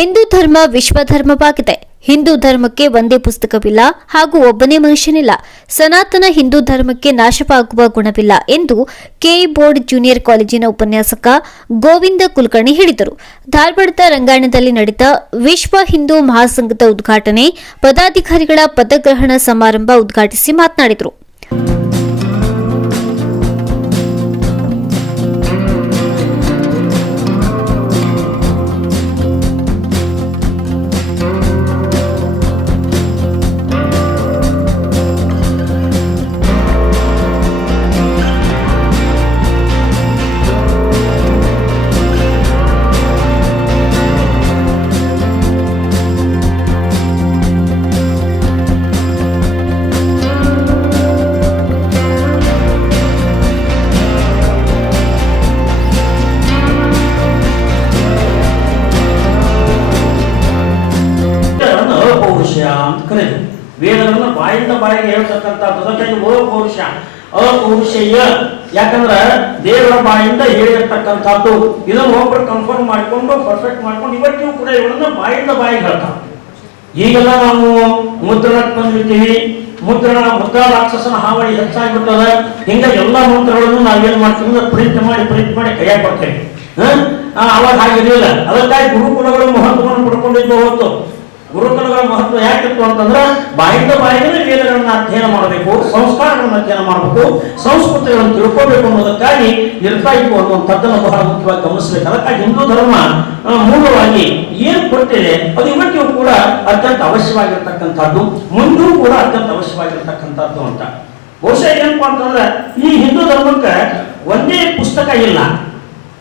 ಹಿಂದೂ ಧರ್ಮ ವಿಶ್ವಧರ್ಮವಾಗಿದೆ. ಹಿಂದೂ ಧರ್ಮಕ್ಕೆ ಒಂದೇ ಪುಸ್ತಕವಿಲ್ಲ ಹಾಗೂ ಒಬ್ಬನೇ ಮನುಷ್ಯನಿಲ್ಲ. ಸನಾತನ ಹಿಂದೂ ಧರ್ಮಕ್ಕೆ ನಾಶವಾಗುವ ಗುಣವಿಲ್ಲ ಎಂದು ಕೆಇ ಬೋರ್ಡ್ ಜೂನಿಯರ್ ಕಾಲೇಜಿನ ಉಪನ್ಯಾಸಕ ಗೋವಿಂದ ಕುಲಕರ್ಣಿ ಹೇಳಿದರು. ಧಾರವಾಡದ ರಂಗಾಯಣದಲ್ಲಿ ನಡೆದ ವಿಶ್ವ ಹಿಂದೂ ಮಹಾಸಂಘದ ಉದ್ಘಾಟನೆ ಪದಾಧಿಕಾರಿಗಳ ಪದಗ್ರಹಣ ಸಮಾರಂಭ ಉದ್ಘಾಟಿಸಿ ಮಾತನಾಡಿದರು. ವೇದಗಳನ್ನು ಬಾಯಿಂದ ಬಾಯಿಗೆ ಹೇಳ್ತಕ್ಕಂಥದ್ದು ಅಪೌರುಷ ಅಪೌರುಷೇಯ. ಯಾಕಂದ್ರೆ ದೇವರ ಬಾಯಿಂದ ಹೇಳಿರ್ತಕ್ಕಂಥದ್ದು. ಇದನ್ನು ಒಬ್ಬರು ಕನ್ಫರ್ಮ್ ಮಾಡಿಕೊಂಡು ಪರ್ಫೆಕ್ಟ್ ಮಾಡ್ಕೊಂಡು ಇವತ್ತಿಗೂ ಕೂಡ ಇವುಗಳನ್ನ ಬಾಯಿಂದ ಬಾಯಿಗೆ ಹೇಳ್ತಾರೆ. ಈಗೆಲ್ಲ ನಾವು ಮುದ್ರಣಕ್ಕೆ ಬಂದಿರ್ತೀವಿ, ಮುದ್ರಾ ರಾಕ್ಷಸನ ಹಾವಳಿ ಹೆಚ್ಚಾಗಿಬಿಟ್ಟದ. ಹಿಂಗ ಎಲ್ಲಾ ಮಂತ್ರಗಳನ್ನು ನಾವೇನ್ ಮಾಡ್ತೀವಿ ಪ್ರಿಂಟ್ ಮಾಡಿ ಕೈಯಾಗ ಬರ್ತೇವೆ. ಅವಾಗ ಹಾಗಿರಲಿಲ್ಲ. ಅದಕ್ಕಾಗಿ ಗುರುಕುಲಗಳು ಮಹತ್ವವನ್ನು ಪಡ್ಕೊಂಡಿದ್ದು ಹೊತ್ತು. ಗುರುಕುಲಗಳ ಮಹತ್ವ ಯಾಕಿತ್ತು ಅಂತಂದ್ರೆ ಬಾಯಿಂದ ಬಾಯಿಗೆ ವೇದಗಳನ್ನ ಅಧ್ಯಯನ ಮಾಡಬೇಕು, ಸಂಸ್ಕಾರಗಳನ್ನು ಅಧ್ಯಯನ ಮಾಡಬೇಕು, ಸಂಸ್ಕೃತಿಗಳನ್ನು ತಿಳ್ಕೋಬೇಕು ಅನ್ನೋದಕ್ಕಾಗಿ ಇರ್ತಾ ಇತ್ತು ಅನ್ನುವಂಥದ್ದನ್ನು ಬಹಳ ಮುಖ್ಯವಾಗಿ ಗಮನಿಸಬೇಕು. ಅದಕ್ಕಾಗಿ ಹಿಂದೂ ಧರ್ಮ ಮೂಲವಾಗಿ ಏನು ಕೊಟ್ಟಿದೆ ಅದು ಇವತ್ತಿಗೂ ಕೂಡ ಅತ್ಯಂತ ಅವಶ್ಯವಾಗಿರ್ತಕ್ಕಂಥದ್ದು, ಮುಂದೂ ಕೂಡ ಅತ್ಯಂತ ಅವಶ್ಯವಾಗಿರ್ತಕ್ಕಂಥದ್ದು ಅಂತ. ಬಹುಶಃ ಏನಪ್ಪಾ ಅಂತಂದ್ರೆ ಈ ಹಿಂದೂ ಧರ್ಮಕ್ಕೆ ಒಂದೇ ಪುಸ್ತಕ ಇಲ್ಲ.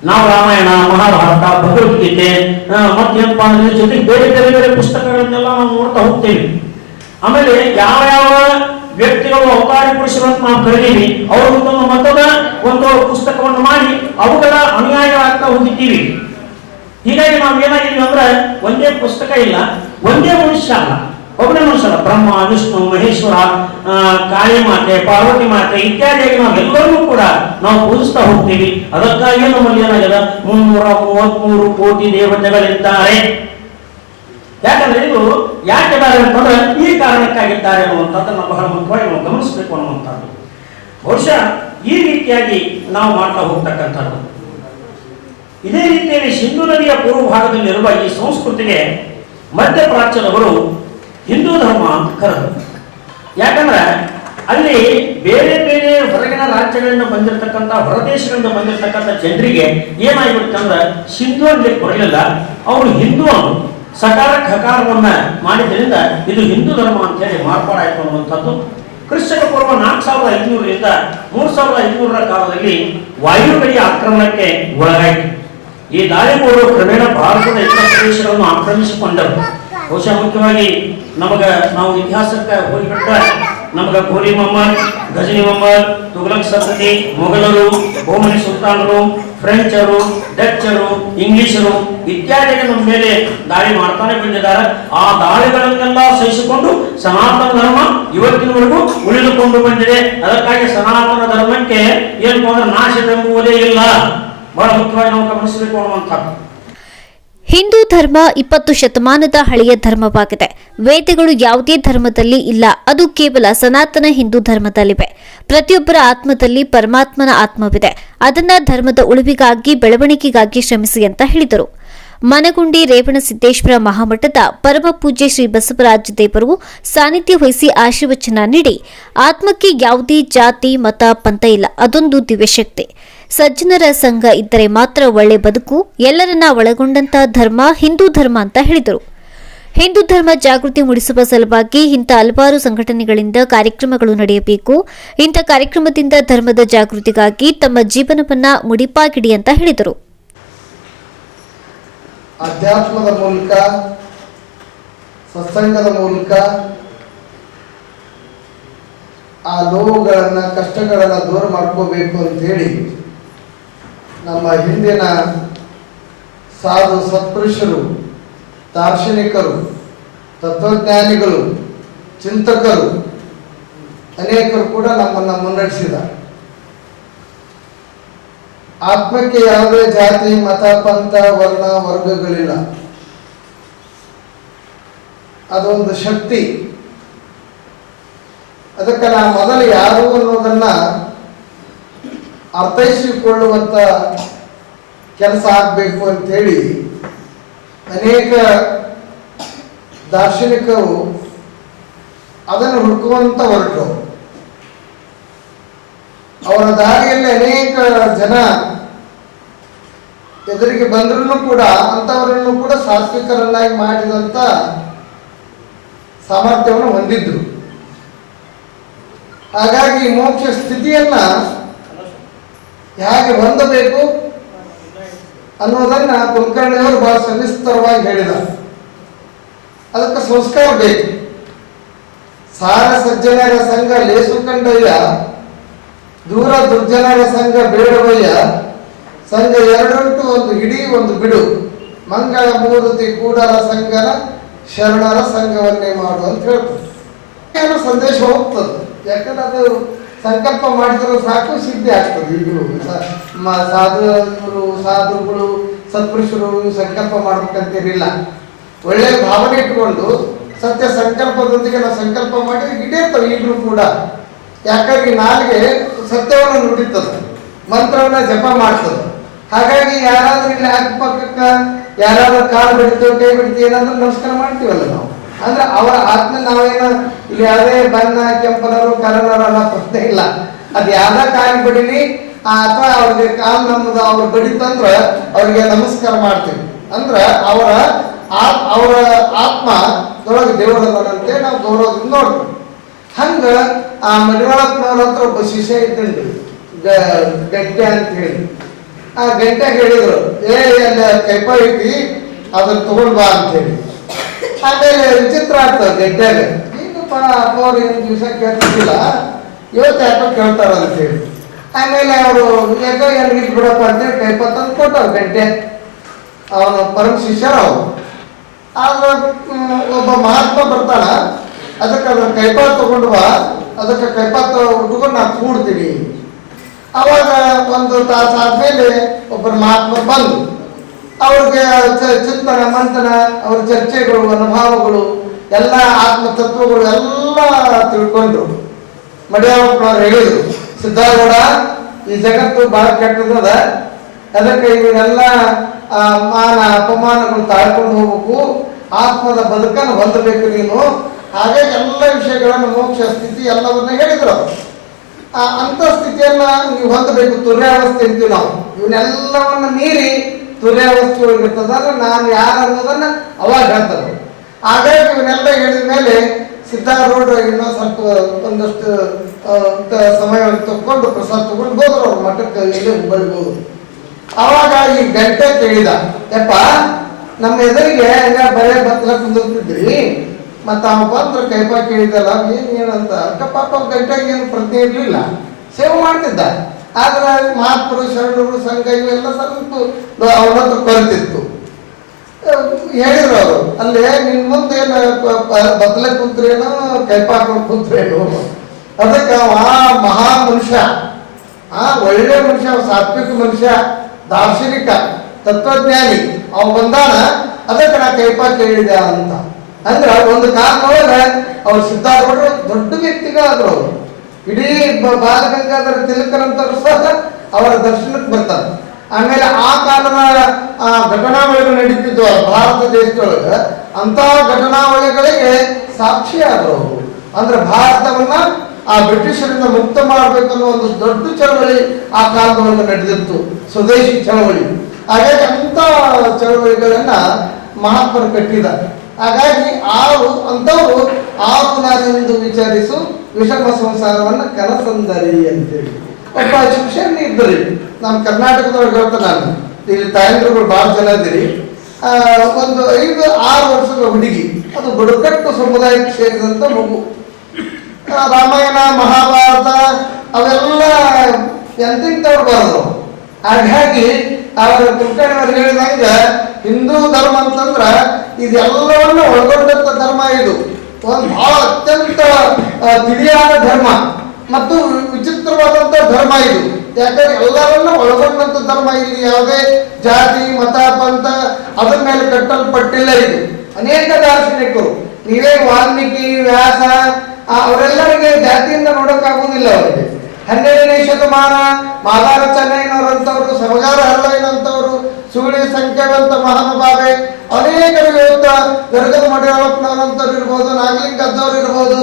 ನಾವು ರಾಮಾಯಣ, ಮಹಾಭಾರತ, ಭಗವದ್ಗೀತೆ ಮತ್ತೇನಪ್ಪಾ ಅಂದ್ರೆ ಜೊತೆಗೆ ಬೇರೆ ಬೇರೆ ಬೇರೆ ಪುಸ್ತಕಗಳನ್ನೆಲ್ಲ ನಾವು ನೋಡ್ತಾ ಹೋಗ್ತೇವೆ. ಆಮೇಲೆ ಯಾವ ಯಾವ ವ್ಯಕ್ತಿಗಳು ಅವತಾರಿ ಪುರುಷರು ಅಂತ ನಾವು ಕರೀತೀವಿ, ಅವರು ತಮ್ಮ ಮತದ ಒಂದು ಪುಸ್ತಕವನ್ನು ಮಾಡಿ ಅವುಗಳ ಅನುಯಾಯಿಗಳಾಗ್ತಾ ಹೋಗಿದ್ದೀವಿ. ಹೀಗಾಗಿ ನಾವು ಏನಾಗಿದ್ದೀವಿ ಅಂದ್ರೆ ಒಂದೇ ಪುಸ್ತಕ ಇಲ್ಲ, ಒಂದೇ ಮನುಷ್ಯ ಅಲ್ಲ, ಒಬ್ಬನೇ ಮನುಷ್ಯ. ಬ್ರಹ್ಮ, ವಿಷ್ಣು, ಮಹೇಶ್ವರ, ಕಾಳಿ ಮಾತೆ, ಪಾರ್ವತಿ ಮಾತೆ ಇತ್ಯಾದಿಯಾಗಿ ನಾವೆಲ್ಲರೂ ಕೂಡ ನಾವು ಪೂಜಿಸ್ತಾ ಹೋಗ್ತೀವಿ. ಅದಕ್ಕಾಗಿ ನಮ್ಮಲ್ಲಿ ಏನಾಗಿದೆ 333 ಕೋಟಿ ದೇವತೆಗಳಿದ್ದಾರೆ. ಯಾಕಂದ್ರೆ ಇದು ಯಾಕಿದ್ದಾರೆ ಅಂತಂದ್ರೆ ಈ ಕಾರಣಕ್ಕಾಗಿದ್ದಾರೆ ಅನ್ನುವಂಥದ್ದನ್ನು ಬಹಳ ಮುಖ್ಯವಾಗಿ ನಾವು ಗಮನಿಸಬೇಕು ಅನ್ನುವಂಥದ್ದು. ಬಹುಶಃ ಈ ರೀತಿಯಾಗಿ ನಾವು ಮಾಡ್ತಾ ಹೋಗ್ತಕ್ಕಂಥದ್ದು. ಇದೇ ರೀತಿಯಲ್ಲಿ ಸಿಂಧು ನದಿಯ ಪೂರ್ವ ಭಾಗದಲ್ಲಿರುವ ಈ ಸಂಸ್ಕೃತಿಗೆ ಮಧ್ಯಪ್ರಾಚ್ಯದವರು ಹಿಂದೂ ಧರ್ಮ ಅಂತ ಕರೆದು. ಯಾಕಂದ್ರೆ ಅಲ್ಲಿ ಬೇರೆ ಬೇರೆ ಹೊರಗಿನ ರಾಜ್ಯಗಳಿಂದ ಬಂದಿರತಕ್ಕಂಥ, ಹೊರದೇಶಗಳಿಂದ ಬಂದಿರತಕ್ಕಂಥ ಜನರಿಗೆ ಏನಾಗಿಬಿಡ್ತಂದ್ರೆ ಸಿಂಧು ಅನ್ಲಿಕ್ಕೆ ಬರಲಿಲ್ಲ. ಅವರು ಹಿಂದೂ ಅನ್ನು ಸಕಾರ ಖಕಾರವನ್ನ ಮಾಡಿದ್ರಿಂದ ಇದು ಹಿಂದೂ ಧರ್ಮ ಅಂತ ಹೇಳಿ ಮಾರ್ಪಾಡಾಯಿತು ಅನ್ನುವಂಥದ್ದು. ಕ್ರಿಸ್ತಕ ಪೂರ್ವ 4500ರಿಂದ 3500ರ ಕಾಲದಲ್ಲಿ ವಾಯುಗಡಿಯ ಆಕ್ರಮಣಕ್ಕೆ ಒಳಗಾಯಿತು. ಈ ದಾಳಿಕೋರರು ಕ್ರಮೇಣ ಭಾರತದ ಇತರ ಪ್ರದೇಶಗಳನ್ನು ಆಕ್ರಮಿಸಿಕೊಂಡರು. ಬಹುಶಃ ಮುಖ್ಯವಾಗಿ ನಾವು ಇತಿಹಾಸಕ್ಕೆ ಹೋಗಿಬಿಟ್ರೆ ನಮಗ ಘೋರಿ ಮೊಹಮ್ಮದ್, ಗಜನಿ ಮೊಹಮ್ಮದ್, ತುಘಲಕ್ ಸಂತತಿ, ಮೊಘಲರು, ಬಹುಮನಿ ಸುಲ್ತಾನರು, ಫ್ರೆಂಚರು, ಡಚ್ಚರು, ಇಂಗ್ಲಿಷರು ಇತ್ಯಾದಿಗೆ ನಮ್ಮ ಮೇಲೆ ದಾಳಿ ಮಾಡ್ತಾನೆ ಬಂದಿದ್ದಾರೆ. ಆ ದಾಳಿಗಳನ್ನೆಲ್ಲ ಸಹಿಸಿಕೊಂಡು ಸನಾತನ ಧರ್ಮ ಇವತ್ತಿನವರೆಗೂ ಉಳಿದುಕೊಂಡು ಬಂದಿದೆ. ಅದಕ್ಕಾಗಿ ಸನಾತನ ಧರ್ಮಕ್ಕೆ ಏನು ಅಂದ್ರೆ ನಾಶವೆಂಬುವುದೇ ಇಲ್ಲ. ಬಹಳ ಮುಖ್ಯವಾಗಿ ನಾವು ಗಮನಿಸಬೇಕು ಅನ್ನುವಂಥದ್ದು. ಹಿಂದೂ ಧರ್ಮ 20 ಶತಮಾನದ ಹಳೆಯ ಧರ್ಮವಾಗಿದೆ. ವೇದಗಳು ಯಾವುದೇ ಧರ್ಮದಲ್ಲಿ ಇಲ್ಲ, ಅದು ಕೇವಲ ಸನಾತನ ಹಿಂದೂ ಧರ್ಮದಲ್ಲಿವೆ. ಪ್ರತಿಯೊಬ್ಬರ ಆತ್ಮದಲ್ಲಿ ಪರಮಾತ್ಮನ ಆತ್ಮವಿದೆ. ಅದನ್ನ ಧರ್ಮದ ಉಳಿವಿಗಾಗಿ, ಬೆಳವಣಿಗೆಗಾಗಿ ಶ್ರಮಿಸಿ ಅಂತ ಹೇಳಿದರು. ಮನಗುಂಡಿ ರೇವಣಸಿದ್ದೇಶ್ವರ ಮಹಾಮಠದ ಪರಮ ಪೂಜ್ಯ ಶ್ರೀ ಬಸವರಾಜ ದೇವರು ಸಾನ್ನಿಧ್ಯ ವಹಿಸಿ ಆಶೀರ್ವಚನ ನೀಡಿ, ಆತ್ಮಕ್ಕೆ ಯಾವುದೇ ಜಾತಿ, ಮತ, ಪಂಥ ಇಲ್ಲ, ಅದೊಂದು ದಿವ್ಯಶಕ್ತಿ. ಸಜ್ಜನರ ಸಂಘ ಇದ್ದರೆ ಮಾತ್ರ ಒಳ್ಳೆ ಬದುಕು. ಎಲ್ಲರನ್ನ ಒಳಗೊಂಡಂತಹ ಧರ್ಮ ಹಿಂದೂ ಧರ್ಮ ಅಂತ ಹೇಳಿದರು. ಹಿಂದೂ ಧರ್ಮ ಜಾಗೃತಿ ಮೂಡಿಸುವ ಸಲುವಾಗಿ ಇಂಥ ಹಲವಾರು ಸಂಘಟನೆಗಳಿಂದ ಕಾರ್ಯಕ್ರಮಗಳು ನಡೆಯಬೇಕು. ಇಂಥ ಕಾರ್ಯಕ್ರಮದಿಂದ ಧರ್ಮದ ಜಾಗೃತಿಗಾಗಿ ತಮ್ಮ ಜೀವನವನ್ನ ಮುಡಿಪಾಗಿಡಿ ಅಂತ ಹೇಳಿದರು. ಅಧ್ಯಾತ್ಮದ ಮೂಲಕ, ಸತ್ಸಂಗದ ಮೂಲಕ ಆ ನೋವುಗಳನ್ನ, ಕಷ್ಟಗಳನ್ನ ದೂರ ಮಾಡ್ಕೋಬೇಕು ಅಂತ ಹೇಳಿ ನಮ್ಮ ಹಿಂದಿನ ಸಾಧು ಸತ್ಪುರುಷರು, ದಾರ್ಶನಿಕರು, ತತ್ವಜ್ಞಾನಿಗಳು, ಚಿಂತಕರು ಅನೇಕರು ಕೂಡ ನಮ್ಮನ್ನು ಮುನ್ನಡೆಸಿದ್ದಾರೆ. ಆತ್ಮಕ್ಕೆ ಯಾವುದೇ ಜಾತಿ, ಮತ, ಪಂಥ, ವರ್ಣ, ವರ್ಗಗಳಿಲ್ಲ. ಅದೊಂದು ಶಕ್ತಿ. ಅದಕ್ಕೆ ನಾ ಮೊದಲು ಯಾರು ಅನ್ನೋದನ್ನ ಅರ್ಥೈಸಿಕೊಳ್ಳುವಂಥ ಕೆಲಸ ಆಗಬೇಕು ಅಂತೇಳಿ ಅನೇಕ ದಾರ್ಶನಿಕರು ಅದನ್ನು ಹುಡುಕುವಂತ ಹೊರಟರು. ಅವರ ದಾರಿಯಲ್ಲಿ ಅನೇಕ ಜನ ಎದುರಿಗೆ ಬಂದ್ರೂ ಕೂಡ ಅಂಥವರನ್ನು ಕೂಡ ಸಾತ್ವಿಕರನ್ನಾಗಿ ಮಾಡಿದಂಥ ಸಾಮರ್ಥ್ಯವನ್ನು ಹೊಂದಿದ್ರು. ಹಾಗಾಗಿ ಮೋಕ್ಷ ಸ್ಥಿತಿಯನ್ನ ಹೇಗೆ ಹೊಂದಬೇಕು ಅನ್ನೋದನ್ನ ಕುಲಕರ್ಣಿಯವರು ಬಹಳ ಸವಿಸ್ತರವಾಗಿ ಹೇಳಿದರು. ಅದಕ್ಕೆ ಸಂಸ್ಕಾರ ಬೇಕು. ಸಾರ ಸಜ್ಜನರ ಸಂಘ ಲೇಸು ಕಂಡಯ್ಯ, ದೂರ ದುರ್ಜನರ ಸಂಘ ಬೇಡವಯ್ಯ, ಸಂಘ ಎರಡುಂಟು ಒಂದು ಹಿಡಿ ಒಂದು ಬಿಡು, ಮಂಗಳ ಮೂರುತಿ ಕೂಡಲ ಸಂಘನ ಶರಣರ ಸಂಘವನ್ನೇ ಮಾಡು ಅಂತ ಹೇಳ್ತಾರೆ. ಏನೋ ಸಂದೇಶ ಹೋಗ್ತದೆ. ಯಾಕಂದ್ರೆ ಅದು ಸಂಕಲ್ಪ ಮಾಡಿದ್ರೆ ಸಾಕು ಸಿದ್ಧಿ ಆಗ್ತದೆ. ಈಗಲೂ ಸಾಧುಗಳು ಸತ್ಪುರುಷರು ಸಂಕಲ್ಪ ಮಾಡ್ಬೇಕಂತೇನಿಲ್ಲ. ಒಳ್ಳೆಯ ಭಾವನೆ ಇಟ್ಕೊಂಡು ಸತ್ಯ ಸಂಕಲ್ಪದೊಂದಿಗೆ ನಾವು ಸಂಕಲ್ಪ ಮಾಡಿದ್ರೆ ಹಿಡಿಯರ್ತವೆ ಈಗಲೂ ಕೂಡ. ಯಾಕಾಗಿ ನಾಲಿಗೆ ಸತ್ಯವನ್ನು ನುಡಿತದೆ, ಮಂತ್ರವನ್ನ ಜಪ ಮಾಡ್ತದೆ. ಹಾಗಾಗಿ ಯಾರಾದ್ರೂ ಇಲ್ಲಿ ಅಕ್ಕಪಕ್ಕ ಯಾರಾದ್ರೂ ಕಾಲು ಬಿಡ್ತೀವಿ ಕೈ ಬಿಡ್ತೀವಿ ಏನಾದ್ರೂ ನಮಸ್ಕಾರ ಮಾಡ್ತೀವಲ್ಲ ನಾವು. ಅಂದ್ರೆ ಅವರ ಆತ್ಮ ನಾವೇನ ಇಲ್ಲಿ ಯಾವುದೇ ಬಣ್ಣ ಕೆಂಪನವರು ಕರನವರು ಅನ್ನೋ ಪ್ರಶ್ನೆ ಇಲ್ಲ. ಅದು ಯಾವ್ದ ಕಾಲಿ ಬಡಿಲಿ ಅಥವಾ ಅವ್ರಿಗೆ ಕಾಲು ನಮ್ಮದು ಅವ್ರು ಬಡಿತಂದ್ರ ಅವ್ರಿಗೆ ನಮಸ್ಕಾರ ಮಾಡ್ತೀವಿ. ಅಂದ್ರ ಅವರ ಆತ್ಮದೊಳಗೆ ದೇವರದನಂತೆ ನಾವು ಗೌರವದಿಂದ ನೋಡ್ತೀವಿ. ಹಂಗ ಆ ಮಡಿವಾಳಪ್ಪನವ್ರ ಹತ್ರ ಒಬ್ಬ ಶಿಷ್ಯ ಇದ್ದಂಡು ಗಂಟೆ ಅಂತ ಹೇಳಿ. ಆ ಗಂಟೆ ಹೇಳಿದ್ರು, ಅಲ್ಲಿ ಕೈಪ ಐತಿ ಅದನ್ನ ತಗೊಂಡ್ ಬಾ ಅಂತ ಹೇಳಿ. ಆಮೇಲೆ ವಿಚಿತ್ರ ಆಗ್ತದೆ ಗಂಟ್ಯಾಗ, ಏನಪ್ಪ ಅಪ್ಪ ಅವ್ರು ಏನು ದಿವಸ ಕೇಳ್ತಿದ್ದಿಲ್ಲ, ಇವತ್ತು ಯಾಕೋ ಕೇಳ್ತಾರ ಅಂತ ಹೇಳಿ. ಆಮೇಲೆ ಅವರು ಯಾಕೋ ಏನು ಇದ್ ಬಿಡಪ್ಪ ಅಂತೇಳಿ ಕೈಪ ತಂದು ಕೊಟ್ಟವ್ರು ಗಂಟೆ. ಅವನು ಪರಮ ಶಿಷ್ಯರ ಅವರು. ಆದ್ರೆ ಒಬ್ಬ ಮಹಾತ್ಮ ಬರ್ತಾನ, ಅದಕ್ಕೆ ಅದ್ರ ಕೈಪಾತ್ ತಗೊಂಡು ಬಾ, ಅದಕ್ಕೆ ಕೈಪಾತ್ ಉಟ್ಕೊಂಡು ನಾನು ಕೂಡ್ತೀನಿ. ಅವಾಗ ಒಂದು ತಾಸು ಆದ್ಮೇಲೆ ಒಬ್ಬರ ಮಹಾತ್ಮ ಬಂದು ಅವ್ರಿಗೆ ಚಿಂತನ ಮಂಥನ, ಅವ್ರ ಚರ್ಚೆಗಳು, ಅನುಭವಗಳು, ಎಲ್ಲ ಆತ್ಮತತ್ವಗಳು ಎಲ್ಲ ತಿಳ್ಕೊಂಡ್ರು. ಮಡಿವಾಳಪ್ಪನವ್ರು ಹೇಳಿದ್ರು, ಸಿದ್ಧಾರೂಢ, ಈ ಜಗತ್ತು ಬಹಳ ಕೆಟ್ಟದ, ಅದಕ್ಕೆ ಇವನ್ನೆಲ್ಲ ಮಾನ ಅಪಮಾನಗಳು ತಾಳ್ಕೊಂಡು ಹೋಗ್ಬೇಕು, ಆತ್ಮದ ಬದುಕನ್ನು ಹೊಂದಬೇಕು ನೀನು. ಹಾಗಾಗಿ ಎಲ್ಲ ವಿಷಯಗಳನ್ನು ಮೋಕ್ಷ ಸ್ಥಿತಿ ಎಲ್ಲವನ್ನ ಹೇಳಿದ್ರು. ಅಂತ ಸ್ಥಿತಿಯನ್ನ ನೀವು ಹೊಂದಬೇಕು. ತುರ್ಯಾವಸ್ಥೆ ಅಂತೀವಿ ನಾವು. ಇವನ್ನೆಲ್ಲವನ್ನ ಮೀರಿ ತುರ್ಯಾವಸ್ಥೆ ಒಳಗಿರ್ತದ. ನಾನು ಯಾರು ಅನ್ನೋದನ್ನ ಅವಾಗ ಹೇಳ್ತಾರೆ. ಹಾಗಾಗಿ ಇವನ್ನೆಲ್ಲ ಹೇಳಿದ ಮೇಲೆ ಸಿದ್ಧಾರೂಢ ಇನ್ನೂ ಸ್ವಲ್ಪ ಒಂದಷ್ಟು ಸಮಯವನ್ನು ತಗೊಂಡು ಪ್ರಸಾದ ತಗೊಂಡು ಹೋದ್ರು ಅವ್ರ ಮಠಕ್ಕೆ, ಇಲ್ಲೇ ಹುಬ್ಬಳ್ಳಿ ಹೋದ್ರು. ಅವಾಗ ಈ ಗಂಟೆ ಕೇಳಿದ, ಯಪ್ಪ ನಮ್ಮ ಎದುರಿಗೆ ಹಂಗ ಬರೇ ಬತ್ತಲ ಕುಂದಿರ್ತಿದ್ರಿ, ಮತ್ತ ಅವ ಬಂದ್ರೆ ಕೈಪಾ ಕೇಳಿದಲ್ಲ ಏನಂತ. ಪಾಪ ಗಂಟೆಗೆ ಏನು ಪ್ರಜ್ಞೆ ಇರ್ಲಿಲ್ಲ, ಸೇವೆ ಮಾಡ್ತಿದ್ದ. ಆದ್ರೆ ಮಹಾತ್ಮರು ಶರಣರು ಸಂಘ ಇವೆಲ್ಲ ಸ್ವಲ್ಪ ಅವನ ಹತ್ರ ಕೊರತಿತ್ತು. ಹೇಳಿದ್ರು ಅವರು, ಅಲ್ಲೇ ನಿನ್ ಮುಂದೆ ಏನು ಬತ್ತಲೆ ಕುಂತ್ರೇನು ಕೈಪಾಕೊಂಡು ಕುಂತ್ರೇನು. ಅದಕ್ಕೆ ಮಹಾ ಮನುಷ್ಯ, ಒಳ್ಳೆ ಮನುಷ್ಯ, ಸಾತ್ವಿಕ ಮನುಷ್ಯ, ದಾರ್ಶನಿಕ ತತ್ವಜ್ಞಾನಿ ಅವ ಬಂದಾನ, ಅದಕ್ಕೆ ನಾ ಕೈಪಾ ಕೇಳಿದೆ ಅಂತ. ಅಂದ್ರೆ ಒಂದು ಕಾಲದೊಳಗ ಅವ್ರು ಸಿದ್ಧಾರೂಢರು ದೊಡ್ಡ ವ್ಯಕ್ತಿಗಳಾದ್ರು. ಅವರು ಇಡೀ ಬಾಲಗಂಗಾಧರ ತಿಲಕರಂತರು ಸಹ ಅವರ ದರ್ಶನಕ್ಕೆ ಬರ್ತಾರೆ. ಆಮೇಲೆ ಆ ಕಾಲದ ಘಟನಾವಳಿಗಳು ನಡೀತಿದ್ವು ಭಾರತ ದೇಶದೊಳಗ. ಅಂತ ಘಟನಾವಳಿಗಳಿಗೆ ಸಾಕ್ಷಿಯಾದ್ರು ಅವರು. ಅಂದ್ರೆ ಭಾರತವನ್ನ ಆ ಬ್ರಿಟಿಷರಿಂದ ಮುಕ್ತ ಮಾಡಬೇಕನ್ನೋ ಒಂದು ದೊಡ್ಡ ಚಳವಳಿ ಆ ಕಾಲದೊಳಗೆ ನಡೆದಿತ್ತು, ಸ್ವದೇಶಿ ಚಳವಳಿ. ಹಾಗಾಗಿ ಅಂತ ಚಳವಳಿಗಳನ್ನ ಮಹಾತ್ಮರು ಕಟ್ಟಿದ್ದಾರೆ. ಹಾಗಾಗಿ ಅಂಥವ್ರು ನಾನೆಂದು ವಿಚಾರಿಸು ವಿಷಮ ಸಂಸಾರವನ್ನ ಕನಸಂದರಿ ಅಂತೇಳಿ ಒಬ್ಬ ಶಿಕ್ಷಣ ಇದ್ದರು. ನಮ್ಮ ಕರ್ನಾಟಕದೊಳಗೆ ಹೇಳ್ತಾ, ನಾನು ಇಲ್ಲಿ ತಾಯಂದ್ರುಗಳು ಭಾಳ ಜನ ಇದ್ದೀರಿ. ಒಂದು 5-6 ವರ್ಷದ ಹುಡುಗಿ, ಅದು ಬುಡಕಟ್ಟು ಸಮುದಾಯಕ್ಕೆ ಸೇರಿದಂತ ಮಗು. ರಾಮಾಯಣ ಮಹಾಭಾರತ ಅವೆಲ್ಲ ಎಂತೆಂಥವ್ರು ಬರೋದು. ಹಾಗಾಗಿ ಅವರ ಕುಲಕರ್ಣಿಯವರು ಹೇಳಿದಂಗ ಹಿಂದೂ ಧರ್ಮ ಅಂತಂದ್ರ ಇದೆಲ್ಲವನ್ನ ಒಳಗೊಂಡಂತ ಧರ್ಮ. ಇದು ಒಂದು ಬಹಳ ಅತ್ಯಂತ ತಿಳಿಯಾದ ಧರ್ಮ ಮತ್ತು ವಿಚಿತ್ರವಾದಂತ ಧರ್ಮ ಇದು. ಯಾಕಂದ್ರೆ ಎಲ್ಲರನ್ನ ಒಳಗೊಂಡಂತ ಧರ್ಮ. ಇಲ್ಲಿ ಯಾವುದೇ ಜಾತಿ ಮತ ಪಂಥ ಅದ್ರ ಮೇಲೆ ಕಟ್ಟಲ್ಪಟ್ಟಿಲ್ಲ. ಇದು ಅನೇಕ ದಾರ್ಶನಿಕರು ನೀವೇ ವಾಲ್ಮೀಕಿ, ವ್ಯಾಸ ಅವರೆಲ್ಲರಿಗೆ ಜಾತಿಯಿಂದ ನೋಡಕ್ಕಾಗುವುದಿಲ್ಲ. ಅವರಿಗೆ 12ನೇ ಶತಮಾನ ಮಾದಾರ ಚೆನ್ನೈನವರಂತವರು, ಸಮಗಾರ ಹಲ್ಲಯ್ಯನಂತವರು, ಸುಗಳಿ ಸಂಖ್ಯಾವಂತ ಮಹಾನುಭಾವೆ ಅನೇಕರು ಇವತ್ತು ಗರಗದ ಮಡಿವಾಳಪ್ಪನವರಂತವ್ರು ಇರ್ಬೋದು, ನಾಗಲಿಂಗ ಅಜ್ಜವ್ರು ಇರ್ಬೋದು,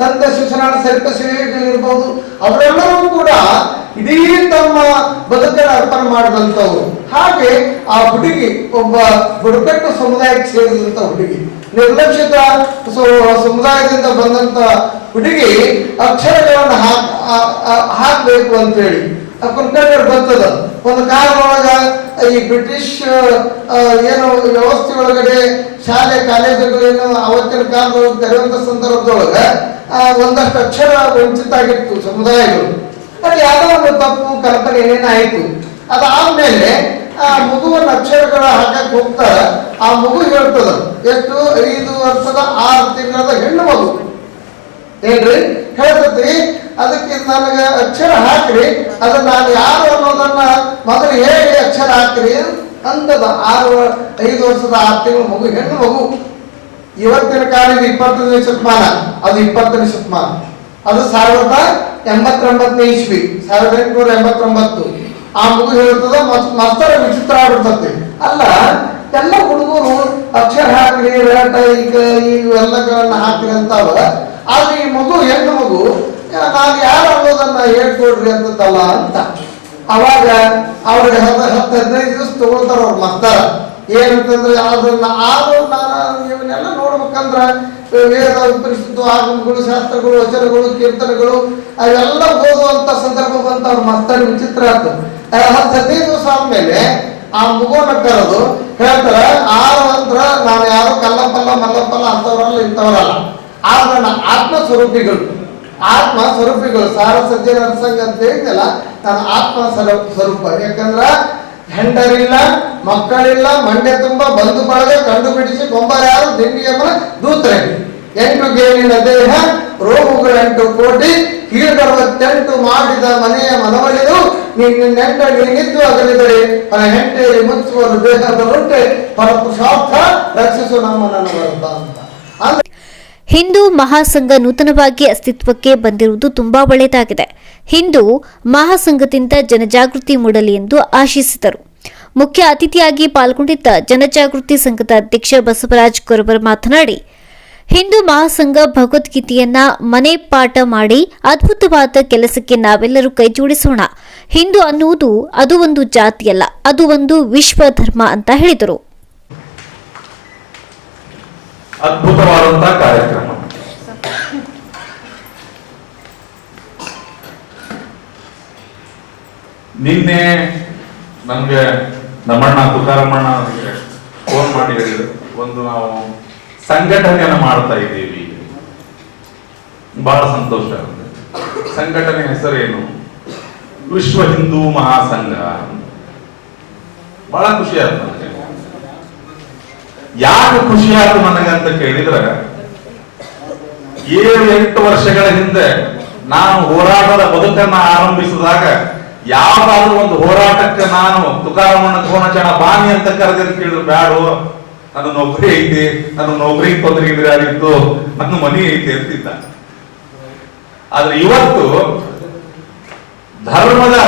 ಸಂತ ಶಿವಶರಣ ಸರಿತ ಶಿವಗಳು ಇರ್ಬೋದು, ಅವರೆಲ್ಲರೂ ಕೂಡ ಇಡೀ ತಮ್ಮ ಬದುಕನ್ನು ಅರ್ಪಣೆ ಮಾಡಿದಂಥವ್ರು. ಹಾಗೆ ಆ ಹುಡುಗಿ ಒಬ್ಬ ಬುಡಕಟ್ಟು ಸಮುದಾಯಕ್ಕೆ ಸೇರಿದಂತ ಹುಡುಗಿ, ನಿರ್ಲಕ್ಷಿತ ಸಮುದಾಯದಿಂದ ಬಂದಂತ ಹುಡುಗಿ ಅಕ್ಷರಗಳನ್ನು ಹಾಕ್ಬೇಕು ಅಂತ ಹೇಳಿ ಕುಲಕರ್ಣಿಯವ್ರು ಬರ್ತದ. ಒಂದು ಕಾಲದೊಳಗ ಈ ಬ್ರಿಟಿಷ್ ಏನು ವ್ಯವಸ್ಥೆ ಒಳಗಡೆ ಶಾಲೆ ಕಾಲೇಜುಗಳೇನು ಅವತ್ತಿನ ಕಾಲದೊಳಗೆ ತೆರೆಯುವಂತ ಸಂದರ್ಭದೊಳಗ ಒಂದಷ್ಟು ಅಕ್ಷರ ವಂಚಿತ ಆಗಿತ್ತು ಸಮುದಾಯಗಳು. ಅಲ್ಲಿ ಯಾವುದೋ ಒಂದು ತಪ್ಪು ಕಲ್ಪನೆ ಏನೇನಾಯಿತು. ಅದಾದ್ಮೇಲೆ ಆ ಮಗುವನ್ನ ಅಕ್ಷರಗಳ ಹಾಕಕ್ ಹೋಗ್ತಾರ. ಆ ಮಗು ಹೇಳ್ತದ, ಎಷ್ಟು 5 ವರ್ಷದ 6 ತಿಂಗಳ ಹೆಣ್ಣು ಮಗು ಏನ್ರಿ ಹೇಳ್ತತಿ, ಅದಕ್ಕೆ ನನಗೆ ಅಕ್ಷರ ಹಾಕ್ರಿ, ಅದ ನಾನು ಯಾರು ಅನ್ನೋದನ್ನ ಮೊದಲು ಹೇಳಿ ಅಕ್ಷರ ಹಾಕ್ರಿ ಅಂತದ. 5 ವರ್ಷದ 6 ತಿಂಗಳ ಮಗು, ಹೆಣ್ಣು ಮಗು. ಇವತ್ತಿನ ಕಾಲದ 20ನೇ ಶತಮಾನ, ಅದು 20ನೇ ಶತಮಾನ, ಅದು 1089 ಇಸ್ವಿ, 1889. ಆ ಮಗು ಹೇಳ್ತದ, ಮಸ್ತರ ವಿಚಿತ್ರ ಆಗ್ಬಿಡ್ತತಿ. ಅಲ್ಲ, ಎಲ್ಲ ಹುಡುಗರು ಅಕ್ಷರ ಹಾಕ್ರಿ, ರೇಟ ಇವೆಲ್ಲಗಳನ್ನ ಹಾಕ್ರಿ ಅಂತಾವ. ಆದ್ರೆ ಈ ಮಗು, ಹೆಣ್ಣು ಮಗು, ನಾನು ಯಾರು ಅನ್ನೋದನ್ನ ಹೇಳ್ಕೊಡ್ರಿ ಅಂತದಲ್ಲ ಅಂತ. ಅವಾಗ ಅವ್ರಿಗೆ 10-15 ದಿವಸ ತಗೊಳ್ತಾರ ಅವ್ರ ಮಸ್ತರ. ಏನಂತಂದ್ರೆ ಅದನ್ನ ಇವನ್ನೆಲ್ಲ ನೋಡ್ಬೇಕಂದ್ರ ವೇದ, ಉಪನಿಷತ್ತು, ಆಗಮಗಳು, ಶಾಸ್ತ್ರಗಳು, ವಚನಗಳು, ಕೀರ್ತನೆಗಳು ಅವೆಲ್ಲ ಓದುವಂತ ಸಂದರ್ಭ ಬಂತ ಅವ್ರ ಮಸ್ತರ ವಿಚಿತ್ರ ಆಯ್ತು. 15 ದಿವಸ ಆದ್ಮೇಲೆ ಆ ಮಗುವನ್ನ ಕರೆದು ಹೇಳ್ತಾರ, ಆರು ಅಂದ್ರ ನಾನು ಯಾರು ಕಲ್ಲಪ್ಪಲ್ಲ ಮಲ್ಲಪ್ಪಲ್ಲ ಅಂತವ್ರಲ್ಲ ಇಂಥವ್ರಲ್ಲ, ಆದ್ರೆ ನನ್ನ ಆತ್ಮ ಸ್ವರೂಪಿಗಳು, ಆತ್ಮ ಸ್ವರೂಪಿಗಳು, ಸಾರ ಸಜ್ಜನ ಸಂಘ ಅಂತ ಹೇಳಿದೆಲ್ಲ, ನಾನು ಆತ್ಮ ಸ್ವರೂಪ. ಯಾಕಂದ್ರ ಹೆಂಡರಿಲ್ಲ, ಮಕ್ಕಳಿಲ್ಲ, ಮಂಡ್ಯ ತುಂಬ ಬಂಧು ಬಳಗ ಕಂಡು ಬಿಡಿಸಿ ಕೊಂಬರ್ಯಾರು ದಿಂಡಿಯಮ್ಮನ ದೂತರೆ. 8 ಗೇಣಿನ ದೇಹ, ರೋಗುಗಳು 8 ಕೋಟಿ, ಕೀಳ್ಗರ್ವತ್ತೆಂಟು ಮಾಡಿದ ಮನೆಯ ಮನವಳಿದು, ನೆಂಟ ನೀನಿದ್ದು ಅಗಲಿದರೆ ಪರ ಹೆಂಟೆಯಲ್ಲಿ ಮುಚ್ಚುವರು ದೇಹದಲ್ಲುಂಟೆ ಪರ ಪುರುಷಾರ್ಥ ರಕ್ಷಿಸು ನಮ್ಮನನ್ನು ಬರುತ್ತ ಅಂತ. ಹಿಂದೂ ಮಹಾಸಂಘ ನೂತನವಾಗಿ ಅಸ್ತಿತ್ವಕ್ಕೆ ಬಂದಿರುವುದು ತುಂಬಾ ಒಳ್ಳೆಯದಾಗಿದೆ. ಹಿಂದೂ ಮಹಾಸಂಘದಿಂದ ಜನಜಾಗೃತಿ ಮೂಡಲಿ ಎಂದು ಆಶಿಸಿದರು. ಮುಖ್ಯ ಅತಿಥಿಯಾಗಿ ಪಾಲ್ಗೊಂಡಿದ್ದ ಜನಜಾಗೃತಿ ಸಂಘದ ಅಧ್ಯಕ್ಷ ಬಸವರಾಜ್ ಕೊರಬರ್ ಮಾತನಾಡಿ, ಹಿಂದೂ ಮಹಾಸಂಘ ಭಗವದ್ಗೀತೆಯನ್ನ ಮನೆ ಪಾಠ ಮಾಡಿ ಅದ್ಭುತವಾದ ಕೆಲಸಕ್ಕೆ ನಾವೆಲ್ಲರೂ ಕೈಜೋಡಿಸೋಣ. ಹಿಂದೂ ಅನ್ನುವುದು ಅದು ಒಂದು ಜಾತಿಯಲ್ಲ, ಅದು ಒಂದು ವಿಶ್ವ ಧರ್ಮ ಅಂತ ಹೇಳಿದರು. ಅದ್ಭುತವಾದಂತಹ ಕಾರ್ಯಕ್ರಮ. ನಿನ್ನೆ ನಮ್ಗೆ ನಮ್ಮಣ್ಣ ತುಕಾರಮ್ಮಣ್ಣ ಅವರಿಗೆ ಫೋನ್ ಮಾಡಿ ಹೇಳಿದ್ರು, ಒಂದು ನಾವು ಸಂಘಟನೆಯನ್ನು ಮಾಡ್ತಾ ಇದ್ದೀವಿ, ಬಹಳ ಸಂತೋಷ ಆಗುತ್ತೆ. ಸಂಘಟನೆ ಹೆಸರೇನು? ವಿಶ್ವ ಹಿಂದೂ ಮಹಾಸಂಘ. ಬಹಳ ಖುಷಿ ಆಯ್ತು ನನಗೆ. ಯಾಕೆ ಖುಷಿ ಆಯ್ತು ನನಗಂತ ಕೇಳಿದ್ರೆ, 7-8 ವರ್ಷಗಳ ಹಿಂದೆ ನಾನು ಹೋರಾಟದ ಬದುಕನ್ನ ಆರಂಭಿಸಿದಾಗ ಯಾವ್ದಾದ್ರು ಒಂದು ಹೋರಾಟಕ್ಕೆ ನಾನು ತುಕಾರಮ್ಮನ ಕೋಣಚಣ ಬಾನಿ ಅಂತ ಕರೆದ ಕೇಳಿದ್ರು, ಬ್ಯಾಡು, ನನ್ನ ನೌಕರಿ ಐತಿ, ನನ್ನ ನೌಕರಿಗೆ ತೊಂದರೆ ಇದ್ರೆ ಆಗಿತ್ತು, ನನ್ನ ಮನೆ ಐತಿ ಅಂತಿದ್ದ. ಆದ್ರೆ ಇವತ್ತು ಧರ್ಮದ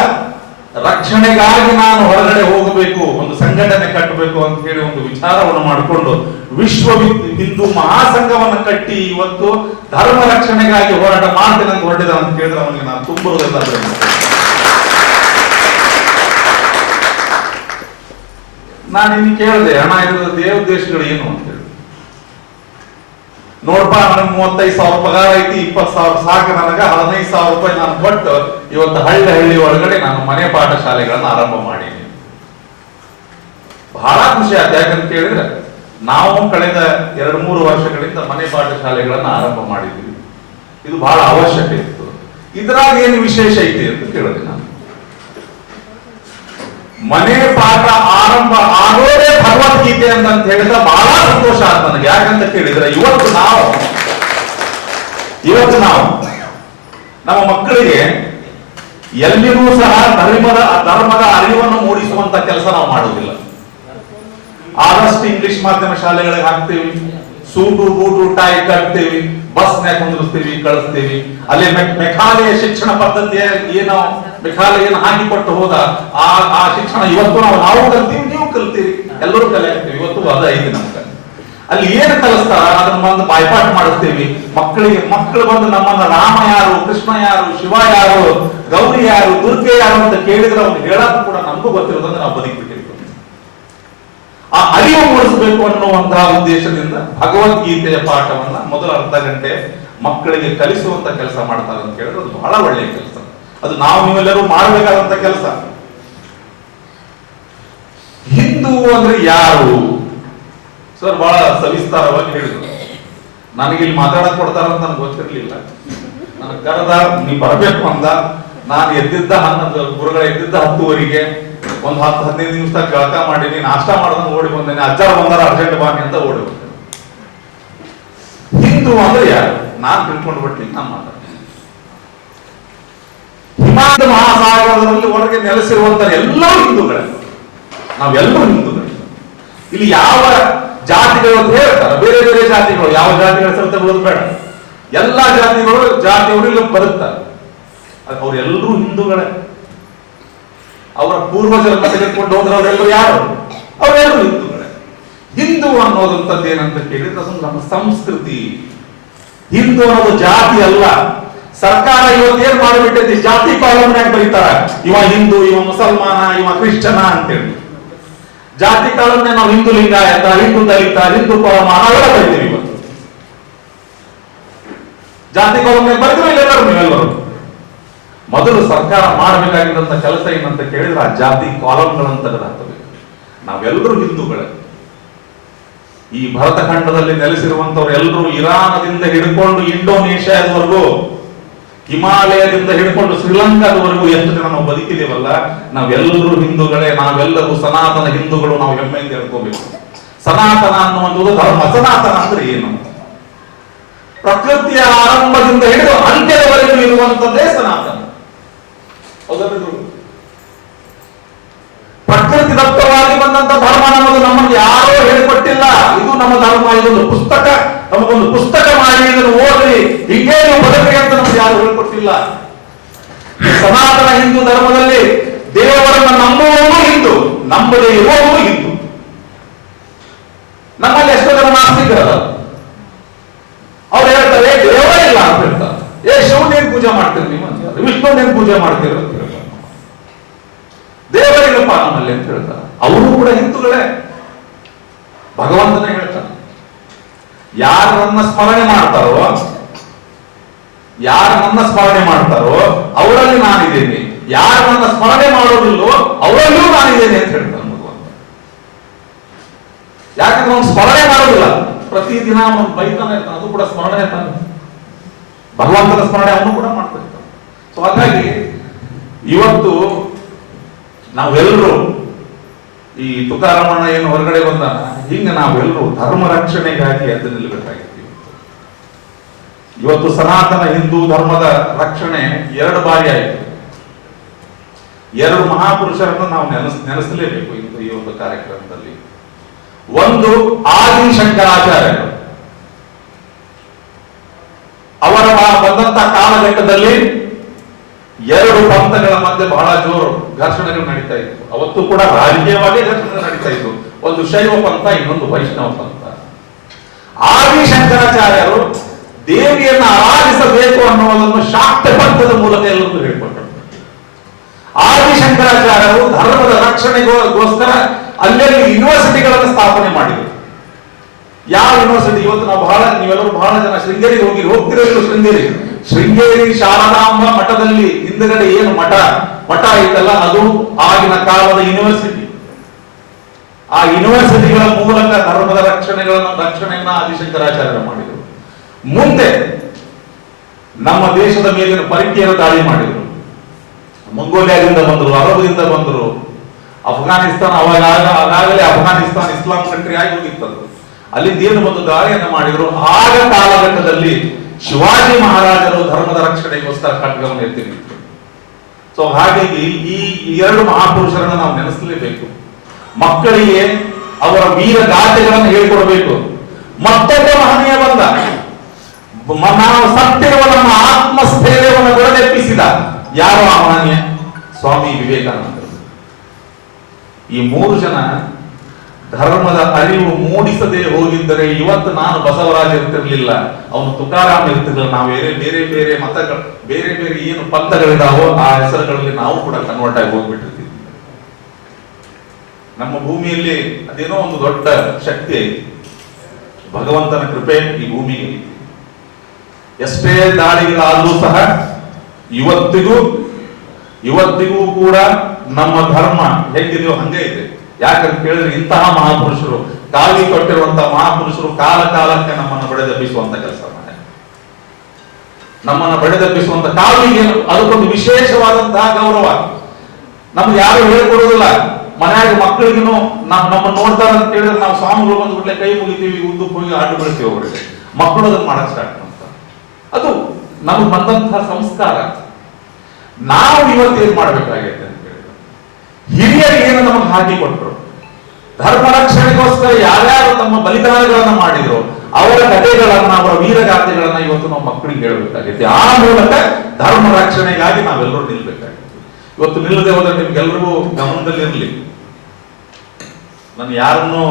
ರಕ್ಷಣೆಗಾಗಿ ನಾನು ಹೊರಗಡೆ ಹೋಗಬೇಕು, ಒಂದು ಸಂಘಟನೆ ಕಟ್ಟಬೇಕು ಅಂತ ಹೇಳಿ ಒಂದು ವಿಚಾರವನ್ನು ಮಾಡಿಕೊಂಡು ವಿಶ್ವ ಹಿಂದೂ ಮಹಾಸಂಘವನ್ನು ಕಟ್ಟಿ ಇವತ್ತು ಧರ್ಮ ರಕ್ಷಣೆಗಾಗಿ ಹೋರಾಟ ಮಾಡ್ತೇನೆ ಅಂತ ಹೊರಟಿದ ಅಂತ ಕೇಳಿದ್ರೆ ಅವನಿಗೆ ನಾನು ತುಂಬುವುದಿಲ್ಲ. ನಾನು ಇನ್ನು ಕೇಳಿದೆ, ಹಣ ಇರೋದ ದೇವೋದ್ದೇಶಗಳು ಏನು ಅಂತ ಹೇಳಿ. ನೋಡ್ಪಾ, ನನಗೆ 35,000 ಪಗಾರ ಐತಿ, 20,000 ಸಾಕು, ನನಗ 15,000 ರೂಪಾಯಿ ನಾನು ಕೊಟ್ಟು ಇವತ್ತು ಹಳ್ಳಿ ಒಳಗಡೆ ನಾನು ಮನೆ ಪಾಠಶಾಲೆಗಳನ್ನ ಆರಂಭ ಮಾಡೀನಿ. ಬಹಳ ಖುಷಿ ಆಯ್ತು. ಯಾಕಂತ ಕೇಳಿದ್ರೆ ನಾವು ಕಳೆದ 2-3 ವರ್ಷಗಳಿಂದ ಮನೆ ಪಾಠಶಾಲೆಗಳನ್ನ ಆರಂಭ ಮಾಡಿದ್ದೀವಿ. ಇದು ಬಹಳ ಅವಶ್ಯಕ ಇತ್ತು. ಇದ್ರಾಗ ಏನು ವಿಶೇಷ ಐತಿ ಅಂತ ಕೇಳಿದೆ ನಾನು. ಮನೆ ಪಾಠ ಆರಂಭ ಆಗೋದೇ ಭಗವದ್ಗೀತೆ ಅಂತ ಹೇಳಿದ್ರೆ ಬಹಳ ಸಂತೋಷ ಆಯ್ತು ನನಗೆ. ಯಾಕಂತ ಕೇಳಿದ್ರೆ ಇವತ್ತು ನಾವು ನಮ್ಮ ಮಕ್ಕಳಿಗೆ ಎಲ್ಲಿಯೂ ಸಹ ಧರ್ಮದ ಅರಿವನ್ನು ಮೂಡಿಸುವಂತ ಕೆಲಸ ನಾವು ಮಾಡುವುದಿಲ್ಲ. ಆದಷ್ಟು ಇಂಗ್ಲಿಷ್ ಮಾಧ್ಯಮ ಶಾಲೆಗಳಿಗೆ ಹಾಕ್ತೀವಿ, ಸೂಟು ಬೂಟು ಟೈ ಕಟ್ತೇವಿ, ಬಸ್ನ್ಯಾಗ ಕುಂದಿರ್ಸ್ತೀವಿ, ಕಳಿಸ್ತೀವಿ. ಅಲ್ಲಿ ಮೆಘಾಲಯ ಶಿಕ್ಷಣ ಪದ್ಧತಿಯ ಏನೋ ಮೆಘಾಲಯ ಏನು ಹಾಕಿಕೊಟ್ಟು ಹೋದ ಆ ಶಿಕ್ಷಣ ಇವತ್ತು ನಾವು ಕಲ್ತೀವಿ, ನೀವು ಕಲ್ತೀವಿ, ಎಲ್ಲರೂ ಕಲೆ ಆಗ್ತೀವಿ. ಇವತ್ತು ಅದ ಐತಿ ನಮ್ಗೆ. ಅಲ್ಲಿ ಏನು ಕಲಿಸ್ತಾರ ಅದನ್ನ ಬಂದು ಬಾಯ್ಪಾಟ್ ಮಾಡಿಸ್ತೀವಿ. ಮಕ್ಕಳು ಬಂದು ನಮ್ಮನ್ನ ರಾಮ ಯಾರು, ಕೃಷ್ಣ ಯಾರು, ಶಿವ ಯಾರು, ಗೌರಿ ಯಾರು, ದುರ್ಗೆ ಯಾರು ಅಂತ ಕೇಳಿದ್ರೆ ಅವ್ನು ಹೇಳಕ್ಕೂ ಕೂಡ ನಮಗೂ ಗೊತ್ತಿರೋದನ್ನ ನಾವು ಬದುಕಿಬಿಟ್ಟಿರ್ತೀವಿ. ಆ ಅರಿವು ಮೂಡಿಸಬೇಕು ಅನ್ನುವಂತಹ ಉದ್ದೇಶದಿಂದ ಭಗವದ್ಗೀತೆಯ ಪಾಠವನ್ನ ಮೊದಲ ಅರ್ಧ ಗಂಟೆ ಮಕ್ಕಳಿಗೆ ಕಲಿಸುವಂತ ಕೆಲಸ ಮಾಡ್ತಾರೆ ಅಂತ ಹೇಳಿದ್ರೆ ಅದು ಬಹಳ ಒಳ್ಳೆಯ ಕೆಲಸ. ಅದು ನಾವು ನೀವೆಲ್ಲರೂ ಮಾಡಬೇಕಾದಂತ ಕೆಲಸ. ಹಿಂದೂ ಅಂದ್ರೆ ಯಾರು ಸರ್ ಬಹಳ ಸವಿಸ್ತಾರವಾಗಿ ಹೇಳಿದ್ರು. ನನಗೆ ಇಲ್ಲಿ ಮಾತಾಡಕ್ ಕೊಡ್ತಾರಂತ ನನಗೆ ಗೊತ್ತಿರ್ಲಿಲ್ಲ. ನನಗೆ ಕರೆದ ನೀ ಬರಬೇಕು ಅಂದ. ನಾನು ಎದ್ದಿದ್ದ ಗುರುಗಳ ಎದ್ದಿದ್ದ 10:00 ಒಂದು 10-15 ನಿಮಿಷ ಜಳಕ ಮಾಡೀನಿ, ನಾಷ್ಟ ಮಾಡ್ದಂಗೆ ಓಡಿ ಬಂದೇನೆ. ಅಜ್ಜಾರ ಬಂದಾರ ಅರ್ಜೆಂಟ್ ಬಾನಿ ಅಂತ ಓಡಿ ಬಂದೆ. ಹಿಂದೂ ಅಂದ್ರೆ ಯಾರು ನಾನು ತಿಳ್ಕೊಂಡು ಬಿಡ್ತೀನಿ. ನಾನು ಮಾತಾಡ್ತೀನಿ. ಹಿಮಾಲಯ ಮಹಾಸಾಗರದಲ್ಲಿ ಹೊರಗೆ ನೆಲೆಸಿರುವಂತ ಎಲ್ಲರೂ ಹಿಂದೂಗಳೇ. ನಾವೆಲ್ಲರೂ ಹಿಂದೂಗಳೇ. ಇಲ್ಲಿ ಯಾವ ಜಾತಿಗಳು ಅಂತ ಹೇಳ್ತಾರೆ, ಬೇರೆ ಬೇರೆ ಜಾತಿಗಳು, ಯಾವ ಜಾತಿಗಳ ಹೆಸರು ತಗೊಳ್ಳೋದು ಬೇಡ. ಎಲ್ಲಾ ಜಾತಿಯವರು ಇಲ್ಲಿ ಬರುತ್ತಾರೆ. ಅವರೆಲ್ಲರೂ ಹಿಂದೂಗಳೇ. ಅವರ ಪೂರ್ವಜರನ್ನ ತೆಗೆದುಕೊಂಡು ಹೋದ್ರವರೆಲ್ಲರೂ ಯಾರು? ಅವರೆಲ್ಲರೂ ಹಿಂದೂಗಳೇ. ಹಿಂದೂ ಅನ್ನೋದಂಥದ್ದು ಏನಂತ ಕೇಳಿದ್ರೆ ಅದು ನಮ್ಮ ಸಂಸ್ಕೃತಿ. ಹಿಂದೂ ಅನ್ನೋದು ಜಾತಿ ಅಲ್ಲ. ಸರ್ಕಾರ ಇವತ್ತೇನ್ ಮಾಡಿಬಿಟ್ಟೈತಿ, ಜಾತಿ ಕಾಲಮ್ನಾಗ ಬರೀತಾರ, ಇವ ಹಿಂದೂ, ಇವ ಮುಸಲ್ಮಾನ, ಇವ ಕ್ರಿಶ್ಚನ ಅಂತೇಳಿ. ಜಾತಿ ಕಾಲಮ್ನಾಗ ನಾವು ಹಿಂದೂ ಲಿಂಗಾಯತ, ಹಿಂದೂ ದಲಿತ, ಹಿಂದೂ ಪರಮಾನ ಅವೆಲ್ಲ ಬರೀತೀವಿ. ಇವತ್ತು ಜಾತಿ ಕಾಲಮ್ನಾಗ ಬರೀತೀವಿ ಎಲ್ಲರೂ, ನೀವೆಲ್ಲರೂ. ಮೊದಲು ಸರ್ಕಾರ ಮಾಡಬೇಕಾಗಿದ್ದಂತ ಕೆಲಸ ಏನಂತ ಕೇಳಿದ್ರೆ ಆ ಜಾತಿ ಕಾಲಂಗಳನ್ನು ತೆಗೆದುಹಾಕಬೇಕು. ನಾವೆಲ್ಲರೂ ಹಿಂದೂಗಳೇ. ಈ ಭರತ ಖಂಡದಲ್ಲಿ ನೆಲೆಸಿರುವಂತವ್ರು ಎಲ್ಲರೂ ಇರಾನದಿಂದ ಹಿಡ್ಕೊಂಡು ಇಂಡೋನೇಷ್ಯಾದವರೆಗೂ, ಹಿಮಾಲಯದಿಂದ ಹಿಡ್ಕೊಂಡು ಶ್ರೀಲಂಕಾದವರೆಗೂ ಎಷ್ಟು ಜನ ನಾವು ಬದುಕಿದೇವಲ್ಲ, ನಾವೆಲ್ಲರೂ ಹಿಂದೂಗಳೇ. ನಾವೆಲ್ಲರೂ ಸನಾತನ ಹಿಂದೂಗಳು. ನಾವು ಹೆಮ್ಮೆಯಿಂದ ಹೇಳ್ಕೋಬೇಕು. ಸನಾತನ ಅನ್ನುವಂಥದ್ದು ಧರ್ಮ. ಸನಾತನ ಅಂದ್ರೆ ಏನು? ಪ್ರಕೃತಿಯ ಆರಂಭದಿಂದ ಹಿಡಿದು ಅಂತ್ಯದವರೆಗೂ ಇರುವಂತದ್ದೇ ಸನಾತನ. ಪ್ರಕೃತಿ ದತ್ತವಾಗಿ ಬಂದಂತ ಧರ್ಮ ನಮ್ಮದು. ನಮಗೆ ಯಾರೋ ಹೇಳಿಕೊಟ್ಟಿಲ್ಲ. ಇದು ನಮ್ಮ ಧರ್ಮ. ಇದೊಂದು ಪುಸ್ತಕ, ನಮಗೊಂದು ಪುಸ್ತಕ ಮಾಡಿ ಇದನ್ನು ಓದಿ ಹೀಗೆ ನೀವು ಬದುಕಿ ಅಂತ ನಮ್ಗೆ ಯಾರು ಹೇಳಿಕೊಟ್ಟಿಲ್ಲ. ಸನಾತನ ಹಿಂದೂ ಧರ್ಮದಲ್ಲಿ ದೇವರನ್ನು ನಂಬುವವನು ಹಿಂದೂ, ನಂಬದೇ ಇರುವವನು ಹಿಂದೂ. ನಮ್ಮಲ್ಲಿ ಎಷ್ಟೋ ಜನ ನಾಸ್ತಿಕರಲ್ಲ. ಅವ್ರು ಹೇಳ್ತಾರೆ ದೇವರೇ ಇಲ್ಲ ಅಂತ ಹೇಳ್ತಾರೆ. ಶಿವನೇನ್ ಪೂಜೆ ಮಾಡ್ತೀರಿ ನೀವು ಅಂತ ಹೇಳ್ತಾರೆ, ವಿಷ್ಣುನೇನ್ ಪೂಜೆ ಮಾಡ್ತೀರಿ ಅಂತ ಹೇಳ್ತಾರೆ, ದೇವರಿಗಪ್ಪ ನಮ್ಮಲ್ಲಿ ಅಂತ ಹೇಳ್ತಾರೆ. ಅವರು ಕೂಡ ಹಿಂದೂಗಳೇ. ಭಗವಂತನೇ ಹೇಳ್ತಾನೆ, ಯಾರು ನನ್ನ ಸ್ಮರಣೆ ಮಾಡ್ತಾರೋ ಅವರಲ್ಲಿ ನಾನಿದ್ದೇನೆ, ಯಾರು ನನ್ನ ಸ್ಮರಣೆ ಮಾಡೋದಿಲ್ಲೋ ಅವರಲ್ಲೂ ನಾನಿದ್ದೇನೆ ಅಂತ ಹೇಳ್ತಾನೆ ಭಗವಂತ. ಯಾಕಂದ್ರೆ ಅವನು ಸ್ಮರಣೆ ಮಾಡೋದಿಲ್ಲ, ಪ್ರತಿದಿನ ಅವನು ಬೈತಾನೆ ಇರ್ತಾನೆ. ಅದು ಕೂಡ ಸ್ಮರಣೆ ತಾನೆ, ಭಗವಂತನ ಸ್ಮರಣೆ ಅವನು ಕೂಡ ಮಾಡ್ತಾ ಇರ್ತಾನೆ. ಸೊ ಹಾಗಾಗಿ ಇವತ್ತು ನಾವೆಲ್ಲರೂ ಈ ತುಕಾರಾಮಣ್ಣ ಏನು ಹೊರಗಡೆ ಬಂದ ಹಿಂಗೆ ನಾವೆಲ್ಲರೂ ಧರ್ಮ ರಕ್ಷಣೆಗಾಗಿ ಎದ್ದು ನಿಲ್ಲಬೇಕಾಗಿತ್ತು. ಇವತ್ತು ಸನಾತನ ಹಿಂದೂ ಧರ್ಮದ ರಕ್ಷಣೆ 2 ಬಾರಿ ಆಯಿತು. 2 ಮಹಾಪುರುಷರನ್ನು ನಾವು ನೆನೆಸಲೇಬೇಕು ಈ ಒಂದು ಕಾರ್ಯಕ್ರಮದಲ್ಲಿ. ಒಂದು ಆದಿ ಶಂಕರಾಚಾರ್ಯರು. ಅವರ ಬಂದಂತ ಕಾಲಘಟ್ಟದಲ್ಲಿ 2 ಪಂಥಗಳ ಮಧ್ಯೆ ಬಹಳ ಜೋರು ಘರ್ಷಣೆಗಳು ನಡೀತಾ ಇತ್ತು. ಅವತ್ತು ಕೂಡ ರಾಜಕೀಯವಾಗಿ ಘರ್ಷಣೆ ನಡೀತಾ ಇತ್ತು. ಒಂದು ಶೈವ ಪಂಥ, ಇನ್ನೊಂದು ವೈಷ್ಣವ ಪಂಥ. ಆದಿ ಶಂಕರಾಚಾರ್ಯರು ದೇವಿಯನ್ನು ಆರಾಧಿಸಬೇಕು ಅನ್ನುವುದನ್ನು ಶಾಕ್ತ ಪಂಥದ ಮೂಲಕ ಎಲ್ಲರಿಗೂ ಹೇಳಿಕೊಟ್ಟರು. ಆದಿ ಶಂಕರಾಚಾರ್ಯರು ಧರ್ಮದ ರಕ್ಷಣೆಗೋಸ್ಕರ ಅಲ್ಲಲ್ಲಿ ಯೂನಿವರ್ಸಿಟಿಗಳನ್ನು ಸ್ಥಾಪನೆ ಮಾಡಿದರು. ಯಾವ ಯೂನಿವರ್ಸಿಟಿ? ಇವತ್ತು ನೀವೆಲ್ಲರೂ ಬಹಳ ಜನ ಶೃಂಗೇರಿಗೆ ಹೋಗ್ತಿರೋ ಶೃಂಗೇರಿ ಶಾರದಾಂಬ ಮಠದಲ್ಲಿ ಹಿಂದಗಡೆ ಏನು ಮಠ ಐತಲ್ಲ, ಅದು ಆಗಿನ ಕಾಲದ ಯೂನಿವರ್ಸಿಟಿ. ಆ ಯೂನಿವರ್ಸಿಟಿಗಳ ಮೂಲಕ ಧರ್ಮದ ರಕ್ಷಣೆಯನ್ನ ಆದಿಶಂಕರಾಚಾರ್ಯರು ಮಾಡಿದರು. ಮುಂದೆ ನಮ್ಮ ದೇಶದ ಮೇಲಿನ ಪರಿಚಯದ ದಾಳಿ ಮಾಡಿದರು. ಮಂಗೋಲಿಯಾದಿಂದ ಬಂದರು, ಅರಬದಿಂದ ಬಂದರು, ಅಫ್ಘಾನಿಸ್ತಾನ, ಅವಾಗಲೇ ಅಫ್ಘಾನಿಸ್ತಾನ ಇಸ್ಲಾಂ ಕಂಟ್ರಿ ಆಗಿ ಹೋಗಿತ್ತು. ಅಲ್ಲಿಂದ ಏನು ಒಂದು ದಾಳಿಯನ್ನು ಮಾಡಿದ್ರು. ಆಗ ಕಾಲಘಟ್ಟದಲ್ಲಿ ಶಿವಾಜಿ ಮಹಾರಾಜರು ಧರ್ಮದ ರಕ್ಷಣೆಗೋಸ್ಕರ ಖಡ್ಗವನ್ನು ಎತ್ತಿ ನಿಂತರು. ಸೊ ಹಾಗಾಗಿ ಈ 2 ಮಹಾಪುರುಷರನ್ನು ನಾವು ನೆನೆಸಲೇಬೇಕು. ಮಕ್ಕಳಿಗೆ ಅವರ ವೀರ ಗಾಥೆಗಳನ್ನು ಹೇಳಿಕೊಡಬೇಕು. ಮತ್ತೊಬ್ಬ ಮಹನೀಯ ಬಂದ, ನಾವು ಸತ್ತಿರುವ ನಮ್ಮ ಆತ್ಮಸ್ಥೈರ್ಯವನ್ನು ಗೊರಲೆಪ್ಪಿಸಿದ. ಯಾರು ಆ ಮಹನೀಯ? ಸ್ವಾಮಿ ವಿವೇಕಾನಂದರು. ಈ 3 ಜನ ಧರ್ಮದ ಅರಿವು ಮೂಡಿಸದೆ ಹೋಗಿದ್ದರೆ ಇವತ್ತು ನಾನು ಬಸವರಾಜ ಇರ್ತಿರ್ಲಿಲ್ಲ, ಅವನು ತುಕಾರಾಮ್ ಇರ್ತಿರ್ಲಿಲ್ಲ. ನಾವು ಬೇರೆ ಬೇರೆ ಮತಗಳು, ಬೇರೆ ಬೇರೆ ಏನು ಪಂಥಗಳಿದಾವೋ ಆ ಹೆಸರುಗಳಲ್ಲಿ ನಾವು ಕೂಡ ಕನ್ವರ್ಟ್ ಆಗಿ ಹೋಗ್ಬಿಟ್ಟಿರ್ತೀವಿ. ನಮ್ಮ ಭೂಮಿಯಲ್ಲಿ ಅದೇನೋ ಒಂದು ದೊಡ್ಡ ಶಕ್ತಿ ಐತಿ, ಭಗವಂತನ ಕೃಪೆ ಈ ಭೂಮಿಗೆ ಐತಿ. ಎಷ್ಟೇ ದಾಳಿಗಳಾದ್ರೂ ಸಹ ಇವತ್ತಿಗೂ ಕೂಡ ನಮ್ಮ ಧರ್ಮ ಹೇಗಿದೆಯೋ ಹಂಗೆ ಇದೆ. ಯಾಕಂತ ಕೇಳಿದ್ರೆ ಇಂತಹ ಮಹಾಪುರುಷರು, ಕಾವಿ ಕೊಟ್ಟಿರುವಂತಹ ಮಹಾಪುರುಷರು ಕಾಲ ಕಾಲಕ್ಕೆ ನಮ್ಮನ್ನು ಬಡಿದೆಬ್ಬಿಸುವಂತ ಕೆಲಸ ಮಾಡಿ, ನಮ್ಮನ್ನು ಬಡಿದೆಬ್ಬಿಸುವಂತ ಕಾವಿಗೆ ಅದಕ್ಕೊಂದು ವಿಶೇಷವಾದಂತಹ ಗೌರವ. ನಮ್ಗೆ ಯಾರು ಹೇಳ್ಕೊಡೋದಿಲ್ಲ. ಮನೆಯಾಗ ಮಕ್ಕಳಿಗೂ ನಮ್ಮನ್ನು ನೋಡ್ತಾರ ಅಂತ ಕೇಳಿದ್ರೆ ನಾವು ಸ್ವಾಮಿಗಳು ಬಂದ್ಬಿಟ್ಲೆ ಕೈ ಮುಗಿತೀವಿ, ಉದ್ದಕ್ಕೆ ಹೋಗಿ ಆಡು ಬಿಡ್ತೀವಿ ಅವರಿಗೆ. ಮಕ್ಕಳು ಅದನ್ನ ಮಾಡಕ್ ಸ್ಟಾರ್ಟ್ ಮಾಡ್ತಾರೆ. ಅದು ನಮ್ಗೆ ಬಂದಂತಹ ಸಂಸ್ಕಾರ. ನಾವು ಇವತ್ತೇನ್ ಮಾಡ್ಬೇಕಾಗಿದೆ ಅಂತ ಹೇಳಿದ್ರೆ, ಹಿರಿಯರಿಗೆ ಏನು ನಮಗೆ ಹಾಕಿಕೊಟ್ರು, ಧರ್ಮ ರಕ್ಷಣೆಗೋಸ್ಕರ ಯಾರ್ಯಾರು ತಮ್ಮ ಬಲಿದಾನಗಳನ್ನ ಮಾಡಿದ್ರು ಅವರ ಕಥೆಗಳನ್ನ, ಅವರ ವೀರಗಾಥೆಗಳನ್ನ ಇವತ್ತು ನಾವು ಮಕ್ಕಳಿಗೆ ಹೇಳ್ಬೇಕಾಗಿದೆ. ಆ ಮೂಲಕ ಧರ್ಮ ರಕ್ಷಣೆಗಾಗಿ ನಾವೆಲ್ಲರೂ ನಿಲ್ಬೇಕಾಗಿದೆ. ಇವತ್ತು ನಿಲ್ಲದೆ ಹೋದ್ರೆ ನಿಮ್ಗೆಲ್ರಿಗೂ ಗಮನದಲ್ಲಿರ್ಲಿ, ನಾನು ಯಾರನ್ನು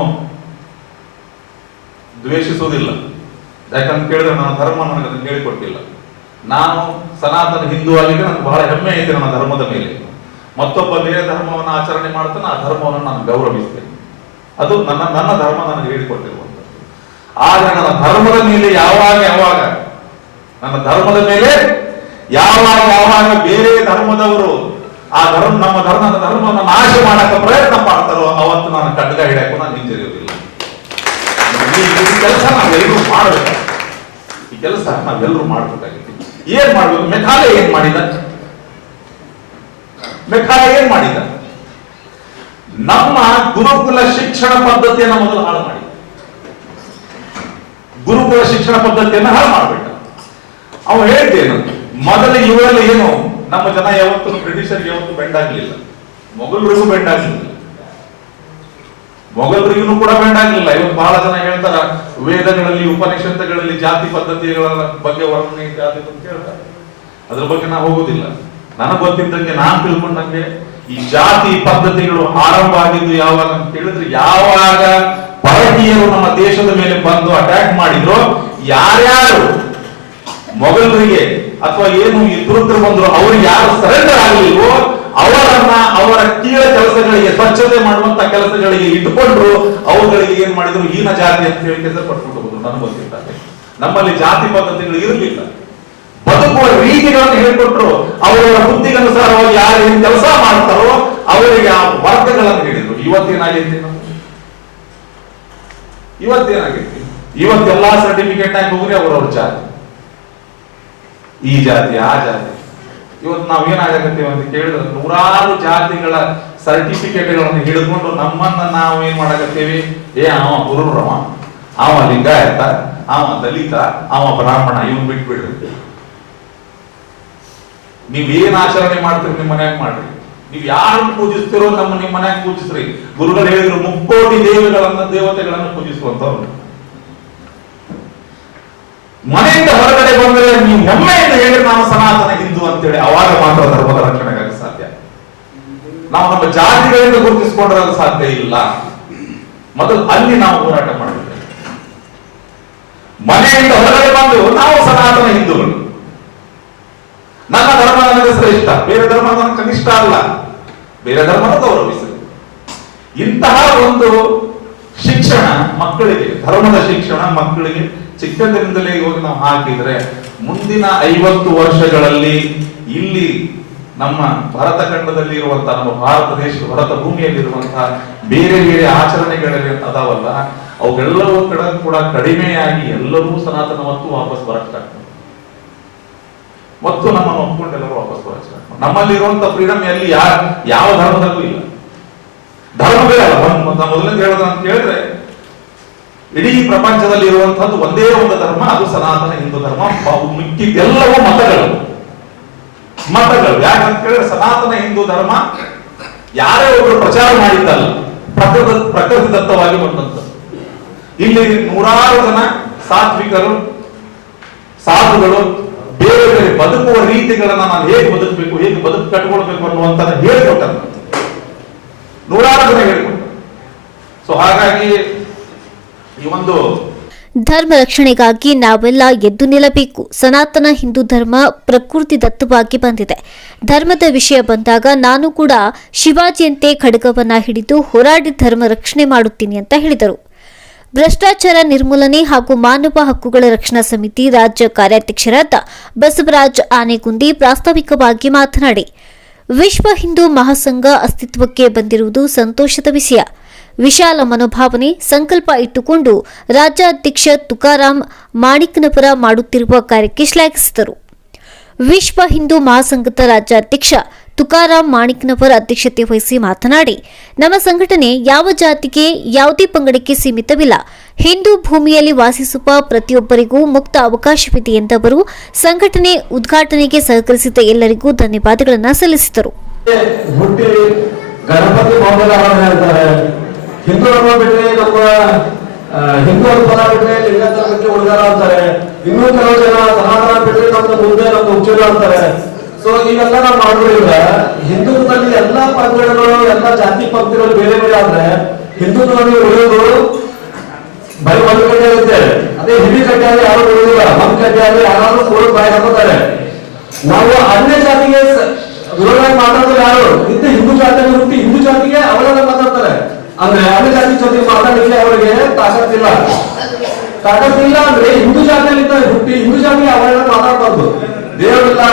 ದ್ವೇಷಿಸುವುದಿಲ್ಲ. ಯಾಕಂತ ಕೇಳಿದ್ರೆ ನನ್ನ ಧರ್ಮ ನನಗೆ ಅದನ್ನು ಹೇಳಿಕೊಟ್ಟಿಲ್ಲ. ನಾನು ಸನಾತನ ಹಿಂದೂ ಆಗಿದ್ರೆ ನನಗೆ ಬಹಳ ಹೆಮ್ಮೆ ಇದೆ ನನ್ನ ಧರ್ಮದ ಮೇಲೆ. ಮತ್ತೊಬ್ಬ ಬೇರೆ ಧರ್ಮವನ್ನು ಆಚರಣೆ ಮಾಡ್ತಾನೆ, ಆ ಧರ್ಮವನ್ನು ನಾನು ಗೌರವಿಸ್ತೇನೆ. ಅದು ನನ್ನ ಧರ್ಮ ನನಗೆ ಹೇಳಿಕೊಟ್ಟಿರುವಂಥದ್ದು. ಆದ್ರೆ ನನ್ನ ಧರ್ಮದ ಮೇಲೆ ಯಾವಾಗ ನನ್ನ ಧರ್ಮದ ಮೇಲೆ ಯಾವಾಗ ಬೇರೆ ಧರ್ಮದವರು ಆ ನನ್ನ ಧರ್ಮವನ್ನು ನಾಶ ಮಾಡಕ್ಕೆ ಪ್ರಯತ್ನ ಮಾಡ್ತಾರೋ ಅವತ್ತು ನಾನು ಖಡ್ಗ ಹಿಡಕ್ಕೂ ನಾನು ಹಿಂಜರಿಯುವುದಿಲ್ಲ. ಈ ಕೆಲಸ ನಾವೆಲ್ಲರೂ ಮಾಡಬೇಕಾಗಿದೆ. ಈ ಕೆಲಸ ನಾವೆಲ್ಲರೂ ಮಾಡಬೇಕಾಗಿದೆ. ಏನ್ ಮಾಡ್ಬೇಕು? ಮೆಕಾಲೆ ಏನ್ ಮಾಡಿದ? ನಮ್ಮ ಗುರುಕುಲ ಶಿಕ್ಷಣ ಪದ್ಧತಿಯನ್ನು ಮೊದಲು ಹಾಳು ಮಾಡಿ, ಗುರುಕುಲ ಶಿಕ್ಷಣ ಪದ್ಧತಿಯನ್ನು ಹಾಳು ಮಾಡ್ಬಿಟ್ಟ. ಅವು ಹೇಳ್ತೇನು, ಮೊದಲು ಇವರಲ್ಲಿ ಏನು ನಮ್ಮ ಜನ ಯಾವತ್ತೂ ಬ್ರಿಟಿಷರಿಗೆ ಯಾವತ್ತೂ ಬೆಂಡಾಗ್ಲಿಲ್ಲ, ಮೊಘಲರಿಗೂ ಬೆಂಡಾಗ್ಲಿಲ್ಲ, ಮೊಘಲರಿಗೂ ಕೂಡ ಬೆಂಡಾಗ್ಲಿಲ್ಲ. ಇವತ್ತು ಬಹಳ ಜನ ಹೇಳ್ತಾರ ವೇದಗಳಲ್ಲಿ, ಉಪನಿಷತ್ತುಗಳಲ್ಲಿ ಜಾತಿ ಪದ್ಧತಿಗಳ ಬಗ್ಗೆ ವರ್ಣನೆ ಜಾತಿ ಅಂತ ಹೇಳ್ತಾರೆ. ಅದ್ರ ಬಗ್ಗೆ ನಾವು ಹೋಗುದಿಲ್ಲ. ನನಗೆ ಗೊತ್ತಿದ್ದಂಗೆ, ನಾನು ತಿಳ್ಕೊಂಡಂಗೆ ಈ ಜಾತಿ ಪದ್ಧತಿಗಳು ಆರಂಭ ಆಗಿದ್ದು ಯಾವಾಗ ಅಂತ ಹೇಳಿದ್ರೆ, ಯಾವಾಗ ಭಾರತೀಯರು ನಮ್ಮ ದೇಶದ ಮೇಲೆ ಬಂದು ಅಟ್ಯಾಕ್ ಮಾಡಿದ್ರು, ಯಾರ್ಯಾರು ಮೊಘಲರಿಗೆ ಅಥವಾ ಏನು ಈ ತುರುಕರು ಬಂದ್ರು ಅವ್ರಿಗೆ ಯಾರು ಸರೆಂಡರ್ ಆಗಲಿಲ್ವೋ ಅವರನ್ನ ಅವರ ಕೀಳ ಕೆಲಸಗಳಿಗೆ, ಸ್ವಚ್ಛತೆ ಮಾಡುವಂತ ಕೆಲಸಗಳಿಗೆ ಇಟ್ಟುಕೊಂಡ್ರು. ಅವುಗಳಿಗೆ ಏನ್ ಮಾಡಿದ್ರು, ಹೀನ ಜಾತಿ ಅಂತ ಹೇಳಿ ಹೆಸರು ಪಡ್ಕೊಂಡು ಹೋದ್ರು. ನನಗೆ ಗೊತ್ತಿದ್ದಾರೆ ನಮ್ಮಲ್ಲಿ ಜಾತಿ ಪದ್ಧತಿಗಳು ಇರಲಿಲ್ಲ, ಬದುಕುವ ರೀತಿಗಳನ್ನು ಹೇಳ್ಕೊಟ್ರು. ಅವರ ಬುದ್ಧಿಗನುಸಾರವಾಗಿ ಯಾರು ಏನ್ ಕೆಲಸ ಮಾಡ್ತಾರೋ ಅವರಿಗೆ ಆ ವರ್ಗಗಳನ್ನು ಹೇಳಿದ್ರು. ಇವತ್ತೇನಾಗೈತಿ? ಇವತ್ತೆಲ್ಲಾ ಸರ್ಟಿಫಿಕೇಟ್ ಆಗಿ ಹೋಗ್ರಿ ಅವರವ್ರ ಜಾತಿ, ಈ ಜಾತಿ ಆ ಜಾತಿ. ಇವತ್ತು ನಾವೇನಾಗತ್ತೀವಿ ಅಂತ ಕೇಳಿದ್ರೆ, ನೂರಾರು ಜಾತಿಗಳ ಸರ್ಟಿಫಿಕೇಟ್ಗಳನ್ನು ಹಿಡಿದುಕೊಂಡು ನಮ್ಮನ್ನ ನಾವು ಏನ್ ಮಾಡಕತ್ತೀವಿ, ಅವ ಗುರುರವ, ಅವ ಲಿಂಗಾಯತ, ಅವ ದಲಿತ, ಅವ ಬ್ರಾಹ್ಮಣ, ಇವನ್ ಬಿಟ್ಬಿಡ್ರಿ. ನೀವೇನ್ ಆಚರಣೆ ಮಾಡ್ತೀರಿ ನಿಮ್ ಮನ್ಯಾಗ ಮಾಡ್ರಿ. ನೀವ್ ಯಾರನ್ನು ಪೂಜಿಸ್ತಿರೋ ನಿಮ್ಮ ಮನ್ಯಾಗ ಪೂಜಿಸ್ರಿ. ಗುರುಗಳು ಹೇಳಿದ್ರು 3 ಕೋಟಿ ದೇವತೆಗಳನ್ನ ಪೂಜಿಸುವಂತವ್ರು. ಮನೆಯಿಂದ ಹೊರಗಡೆ ಬಂದರೆ ನೀವು ಹೆಮ್ಮೆಯಿಂದ ಹೇಳಿ ನಾನು ಸನಾತನ ಹಿಂದೂ ಅಂತೇಳಿ, ಅವಾಗ ಮಾತ್ರ ಧರ್ಮದ ರಕ್ಷಣೆಗಾಗಿ ಸಾಧ್ಯ. ನಾವು ನಮ್ಮ ಜಾತಿಗಳಿಂದ ಗುರುತಿಸಿಕೊಂಡ್ರೆ ಅದು ಸಾಧ್ಯ ಇಲ್ಲ. ಮೊದಲು ಅಲ್ಲಿ ನಾವು ಹೋರಾಟ ಮಾಡಬೇಕು. ಮನೆಯಿಂದ ಹೊರಗಡೆ ಬಂದು ನಾವು ಸನಾತನ ಹಿಂದೂಗಳು, ನನ್ನ ಧರ್ಮ ನನಗೆ ಶ್ರೇಷ್ಠ, ಬೇರೆ ಧರ್ಮ ನನಗೆ ಕನಿಷ್ಠ ಅಲ್ಲ, ಬೇರೆ ಧರ್ಮದ ಗೌರವಿಸಲಿ. ಇಂತಹ ಒಂದು ಶಿಕ್ಷಣ ಮಕ್ಕಳಿಗೆ, ಧರ್ಮದ ಶಿಕ್ಷಣ ಮಕ್ಕಳಿಗೆ ಚಿಕ್ಕಂದಿನಿಂದಲೇ ಹೋಗಿ ನಾವು ಹಾಕಿದ್ರೆ ಮುಂದಿನ 50 ವರ್ಷಗಳಲ್ಲಿ ಇಲ್ಲಿ ನಮ್ಮ ಭಾರತ ಖಂಡದಲ್ಲಿ ಇರುವಂತಹ, ನಮ್ಮ ಭಾರತ ದೇಶದ ಭಾರತ ಭೂಮಿಯಲ್ಲಿ ಇರುವಂತಹ ಬೇರೆ ಬೇರೆ ಆಚರಣೆಗಳಲ್ಲಿ ಅದಾವಲ್ಲ, ಅವುಗಳೆಲ್ಲವೂ ಕೂಡ ಕಡಿಮೆಯಾಗಿ ಎಲ್ಲರೂ ಸನಾತನ ಮತ್ತು ವಾಪಸ್ ಬರಕ್ಕಾಗ್ತದೆ. ಮತ್ತು ನಮ್ಮನ್ನು ಒಪ್ಕೊಂಡು ಎಲ್ಲರೂ ವಾಪಸ್ ಬರಕ್ಕಾಗ್ತದೆ. ನಮ್ಮಲ್ಲಿ ಇರುವಂತಹ ಫ್ರೀಡಮ್ ಎಲ್ಲಿ ಯಾವ ಧರ್ಮದಲ್ಲೂ ಇಲ್ಲ. ಧರ್ಮವೇ ಅಲ್ಲ. ಮೊದಲಿಂದ ಹೇಳೋದು ಅಂತ ಹೇಳಿದ್ರೆ, ಇಡೀ ಪ್ರಪಂಚದಲ್ಲಿ ಇರುವಂತಹದ್ದು ಒಂದೇ ಒಂದು ಧರ್ಮ, ಅದು ಸನಾತನ ಹಿಂದೂ ಧರ್ಮ. ಮಿಕ್ಕಿದೆಲ್ಲವೂ ಮತಗಳು. ಯಾಕಂತ ಕೇಳಿದ್ರೆ ಸನಾತನ ಹಿಂದೂ ಧರ್ಮ ಯಾರೇ ಒಬ್ರು ಪ್ರಚಾರ ಮಾಡಿದ್ದಲ್ಲ, ಪ್ರಕೃತಿ ದತ್ತವಾಗಿ ಬಂದಂಥದ್ದು. ಇಲ್ಲಿ ನೂರಾರು ಜನ ಸಾತ್ವಿಕರು, ಸಾಧುಗಳು ಬೇರೆ ಬೇರೆ ಬದುಕುವ ರೀತಿಗಳನ್ನ ನಾನು ಹೇಗೆ ಬದುಕಬೇಕು, ಹೇಗೆ ಬದುಕು ಕಟ್ಕೊಳ್ಬೇಕು ಅನ್ನುವಂತ ಹೇಳಿಕೊಟ್ಟಾರ, ನೂರಾರು ಜನ ಹೇಳಿಕೊಟ್ಟ. ಸೊ ಹಾಗಾಗಿ ಈ ಒಂದು ಧರ್ಮ ರಕ್ಷಣೆಗಾಗಿ ನಾವೆಲ್ಲ ಎದ್ದು ನಿಲ್ಲಬೇಕು. ಸನಾತನ ಹಿಂದೂ ಧರ್ಮ ಪ್ರಕೃತಿ ದತ್ತವಾಗಿ ಬಂದಿದೆ. ಧರ್ಮದ ವಿಷಯ ಬಂದಾಗ ನಾನು ಕೂಡ ಶಿವಾಜಿಯಂತೆ ಖಡ್ಗವನ್ನ ಹಿಡಿದು ಹೋರಾಡಿ ಧರ್ಮ ರಕ್ಷಣೆ ಮಾಡುತ್ತೀನಿ ಅಂತ ಹೇಳಿದರು. ಭ್ರಷ್ಟಾಚಾರ ನಿರ್ಮೂಲನೆ ಹಾಗೂ ಮಾನವ ಹಕ್ಕುಗಳ ರಕ್ಷಣಾ ಸಮಿತಿ ರಾಜ್ಯ ಕಾರ್ಯಾಧ್ಯಕ್ಷರಾದ ಬಸವರಾಜ್ ಆನೆಗುಂದಿ ಪ್ರಾಸ್ತಾವಿಕವಾಗಿ ಮಾತನಾಡಿ, ವಿಶ್ವ ಹಿಂದೂ ಮಹಾಸಂಘ ಅಸ್ತಿತ್ವಕ್ಕೆ ಬಂದಿರುವುದು ಸಂತೋಷದ ವಿಷಯ. ವಿಶಾಲ ಮನೋಭಾವನೆ, ಸಂಕಲ್ಪ ಇಟ್ಟುಕೊಂಡು ರಾಜ್ಯಾಧ್ಯಕ್ಷ ತುಕಾರಾಂ ಮಾಣಿಕ್ನವರ ಮಾಡುತ್ತಿರುವ ಕಾರ್ಯಕ್ಕೆ ಶ್ಲಾಘಿಸಿದರು. ವಿಶ್ವ ಹಿಂದೂ ಮಹಾಸಂಘದ ರಾಜ್ಯಾಧ್ಯಕ್ಷ ತುಕಾರಾಂ ಮಾಣಿಕ್ನವರ ಅಧ್ಯಕ್ಷತೆ ವಹಿಸಿ ಮಾತನಾಡಿ, ನಮ್ಮ ಸಂಘಟನೆ ಯಾವ ಜಾತಿಗೆ, ಯಾವುದೇ ಪಂಗಡಕ್ಕೆ ಸೀಮಿತವಿಲ್ಲ. ಹಿಂದೂ ಭೂಮಿಯಲ್ಲಿ ವಾಸಿಸುವ ಪ್ರತಿಯೊಬ್ಬರಿಗೂ ಮುಕ್ತ ಅವಕಾಶವಿದೆ ಎಂದವರು ಸಂಘಟನೆ ಉದ್ಘಾಟನೆಗೆ ಸಹಕರಿಸಿದ ಎಲ್ಲರಿಗೂ ಧನ್ಯವಾದಗಳನ್ನು ಸಲ್ಲಿಸಿದರು. ಗಣಪತಿ ಮೊದಲ ಹೇಳ್ತಾರೆ, ಹಿಂದೂ ಧರ್ಮ ಬಿಟ್ಟರೆ ನಮ್ಮ ಹಿಂದೂ ಪದ ಬಿಟ್ಟರೆ ಲಿಂಗ ಧರ್ಮಕ್ಕೆ ಉಳಿದಾರ ಅಂತಾರೆ. ಇನ್ನೂ ಕೆಲವು ಜನ ಸನಾತನ ಬಿಟ್ಟರೆ ನಮ್ದು ಮುಂದೆ ನಮ್ದು ಉಚ್ಚರ ಅಂತಾರೆ. ಸೊ ಇವೆಲ್ಲ ನಾವು ಮಾಡೋದ್ರಿಂದ ಹಿಂದುತ್ವದಲ್ಲಿ ಎಲ್ಲಾ ಪಂಗಡಗಳು, ಎಲ್ಲಾ ಜಾತಿ ಪಂಕ್ತಿಗಳು ಬೇರೆ ಬೇರೆ ಆದ್ರೆ ಹಿಂದುತ್ವದಲ್ಲಿ ಉಳಿಯೋದು ಬರೀ ಒಂದು ಕಡೆ ಇರುತ್ತೆ. ಅದೇ ಹಿಡಿ ಕಟ್ಟೆ ಆದ್ರೆ ಯಾರು ಉಳಿದಿಲ್ಲ, ಒಂದ್ ಕಟ್ಟೆ ಆದ್ರೆ ಯಾರಾದ್ರೂ ಕೂಡ ಬಾಯಿ ಹಾಕೋತಾರೆ. ನಾವು ಅನ್ಯ ಜಾತಿಗೆ ವಿರೋಧ ಮಾತಾಡೋದು ಯಾರು ಇದ್ದು ಹಿಂದೂ ಜಾತಿಯಲ್ಲಿ ಹುಟ್ಟಿ ಹಿಂದೂ ಜಾತಿಗೆ ಅವರೆಲ್ಲ ಮಾತಾಡ್ತಾರೆ. ಅಂದ್ರೆ ಅನ್ಯ ಜಾತಿ ಜೊತೆ ಮಾತಾಡಲಿಕ್ಕೆ ಅವರಿಗೆ ತಾಕತ್ತಿಲ್ಲ ಅಂದ್ರೆ ಹಿಂದೂ ಜಾತಿಯಲ್ಲಿ ಹುಟ್ಟಿ ಹಿಂದೂ ಜಾತಿಗೆ ಅವರೆಲ್ಲ ಮಾತಾಡಬಾರ್ದು. ದೇವರೆಲ್ಲ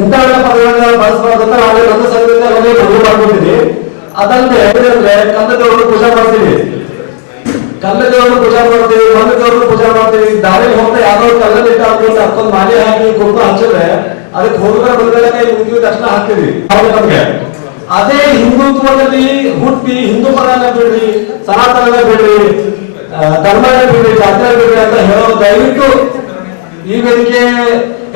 ಇಂಥವೆಲ್ಲ ಪದಗಳನ್ನ ಬಳಸಬಾರ್ದು ಅಂತ ನಾವು ನನ್ನ ಸಂಘದಿಂದ ಮದುವೆ ಮಾಡ್ಕೊತೀವಿ. ಅದಲ್ಲದೆ ಅಂದ್ರೆ ಕಲ್ಲ ದೇವರು ಪೂಜಾ ಮಾಡ್ತೀವಿ, ಕಲ್ಲ ದೇವರು ಪೂಜಾ ಮಾಡ್ತೀವಿ, ಮಣ್ಣು ದೇವರು ಪೂಜಾ ಮಾಡ್ತೀವಿ. ದಾರಿ ಹೋಗ್ತಾ ಯಾವ್ದೋ ಕಲ್ಲಲ್ಲಿ ಇಟ್ಟು ಅಕ್ಕೊಂದು ಮಾಲೆ ಹಾಕಿ ಕುಂಕುಮ ಹಚ್ಚಿದ್ರೆ ಅದಕ್ಕೆ ಹೋಗುವ ಬಂದ್ರೆ ಕೈ ಮುಗಿದ ತಕ್ಷಣ ಹಾಕ್ತೀವಿ ನಮ್ಗೆ. ಅದೇ ಹಿಂದುತ್ವದಲ್ಲಿ ಹುಟ್ಟಿ ಹಿಂದೂ ಪದನ ಬಿಡ್ರಿ, ಸನಾತನ ಬಿಡ್ರಿ, ಧರ್ಮನೇ ಬಿಡ್ರಿ, ಜಾತ್ರೆ ಬಿಡ್ರಿ ಅಂತ ಹೇಳೋ ದಯವಿಟ್ಟು ಈ ವೇದಿಕೆ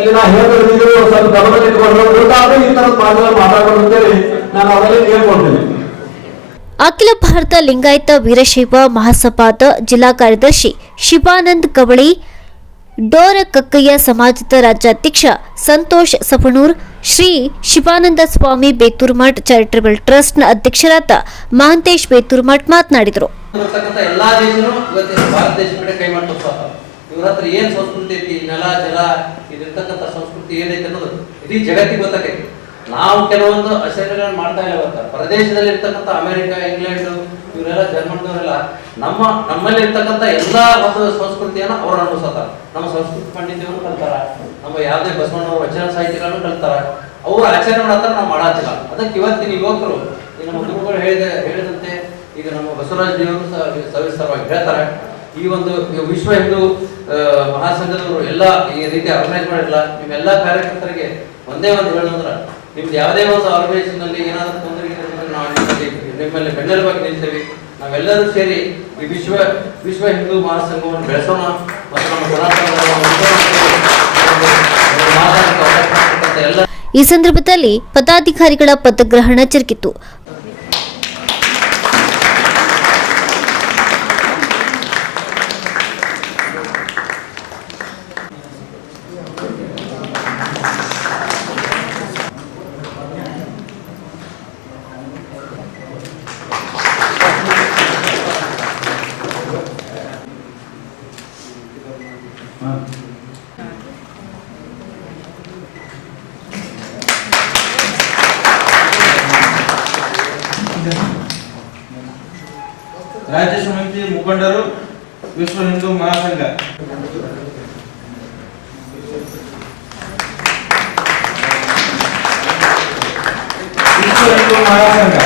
ಇಲ್ಲಿ ನಾ ಹೇಳ್ತಿದ್ರು ಸ್ವಲ್ಪ ಗಮನದಲ್ಲಿ ಇಟ್ಕೊಂಡು ಗೊತ್ತಾದ್ರೆ ಈ ತರದ ಮಾತಾಡ್ಕೊಂಡ್ರಿ ನಾನು ಅವರಲ್ಲಿ ಕೇಳ್ಕೊಳ್ತೀನಿ. ಅಖಿಲ ಭಾರತ ಲಿಂಗಾಯತ ವೀರಶೈವ ಮಹಾಸಭಾದ ಜಿಲ್ಲಾ ಕಾರ್ಯದರ್ಶಿ ಶಿವಾನಂದ್ ಕವಳಿ, ಡೋರ ಕಕ್ಕಯ್ಯ ಸಮಾಜದ ರಾಜ್ಯಾಧ್ಯಕ್ಷ ಸಂತೋಷ್ ಸಫಣೂರ್, ಶ್ರೀ ಶಿವಾನಂದ ಸ್ವಾಮಿ ಬೇತೂರ್ಮಠ್ ಚಾರಿಟಬಲ್ ಟ್ರಸ್ಟ್ನ ಅಧ್ಯಕ್ಷರಾದ ಮಹಂತೇಶ್ ಬೇತೂರ್ಮಠ್ ಮಾತನಾಡಿದರು. ಎಲ್ಲಾ ದೇಶನು ಭಾರತ ದೇಶ ಕಡೆ ಕೈ ಮಾಡ್ತಾರೆ. ಇವ್ರ ಹತ್ರ ಏನ್ ಸಂಸ್ಕೃತಿ ಐತಿ, ನೆಲ ಜಲ ಇದಿರ್ತಕ್ಕಂಥ ಸಂಸ್ಕೃತಿ ಏನೈತಿ ಅನ್ನೋದು ಇಡೀ ಜಗತ್ತಿಗೆ ಗೊತ್ತಾಗೈತಿ. ನಾವು ಕೆಲವೊಂದು ಆಚರಣೆಗಳನ್ನ ಮಾಡ್ತಾ ಇಲ್ಲ. ಪ್ರದೇಶದಲ್ಲಿ ಇರ್ತಕ್ಕಂಥ ಅಮೆರಿಕ, ಇಂಗ್ಲೆಂಡ್, ಇವರೆಲ್ಲ ಜರ್ಮನ್ದವರೆಲ್ಲ ನಮ್ಮಲ್ಲಿ ಇರ್ತಕ್ಕಂಥ ಎಲ್ಲಾ ಒಂದು ಸಂಸ್ಕೃತಿಯನ್ನ ಅವ್ರು ಅನುಸರ್ತಾರ. ನಮ್ಮ ಸಂಸ್ಕೃತಿ ಪಂಡಿತವನ್ನು ಕಲ್ತಾರ, ನಮ್ಮ ಯಾವುದೇ ಬಸವಣ್ಣವ್ರ ವಚನ ಸಾಹಿತ್ಯಗಳನ್ನು ಕಲ್ತಾರ. ಅವ್ರ ಆಚರಣೆ ಮಾಡತ್ತಾರ, ನಾವು ಮಾಡತ್ತಿಲ್ಲ. ಅದಕ್ಕೆ ಇವತ್ತಿನ ಯುವಕರು ನಮ್ಮ ಗುರುಗಳು ಹೇಳಿದಂತೆ ಈಗ ನಮ್ಮ ಬಸವರಾಜ್ ದೇವರು ಸವಿಸ್ತರವಾಗಿ ಹೇಳ್ತಾರೆ. ಈ ಒಂದು ವಿಶ್ವ ಹಿಂದೂ ಮಹಾಸಂಘದವರು ಎಲ್ಲ ಈ ರೀತಿ ಆರ್ಗನೈಸ್ ಮಾಡಿಲ್ಲ. ನಿಮ್ಮೆಲ್ಲ ಕಾರ್ಯಕರ್ತರಿಗೆ ಒಂದೇ ಒಂದು ಹೇಳೋದ್ರ, ನಿಮ್ದು ಯಾವುದೇ ಒಂದು ಆರ್ಗನೈಸೇಷನ್ ನಲ್ಲಿ ಏನಾದರೂ ತೊಂದರೆ ನಾವು ನಿಮ್ಮಲ್ಲಿ ಬೆನ್ನೆಲುಬಾಗಿ ನಿಲ್ತೇವೆ. ನಾವೆಲ್ಲರೂ ಸೇರಿ ಈ ವಿಶ್ವ ಹಿಂದೂ ಮಹಾಸಂಘವನ್ನು ಬೆಳೆಸೋಣ ಮತ್ತು ನಮ್ಮ ಎಲ್ಲ. ಈ ಸಂದರ್ಭದಲ್ಲಿ ಪದಾಧಿಕಾರಿಗಳ ಪದಗ್ರಹಣ ಜರುಗಿತು. ರಾಜ್ಯ ಸಮಿತಿ ಮುಖಂಡರು, ವಿಶ್ವ ಹಿಂದೂ ಮಹಾಸಂಘ. ವಿಶ್ವ ಹಿಂದೂ ಮಹಾಸಂಘ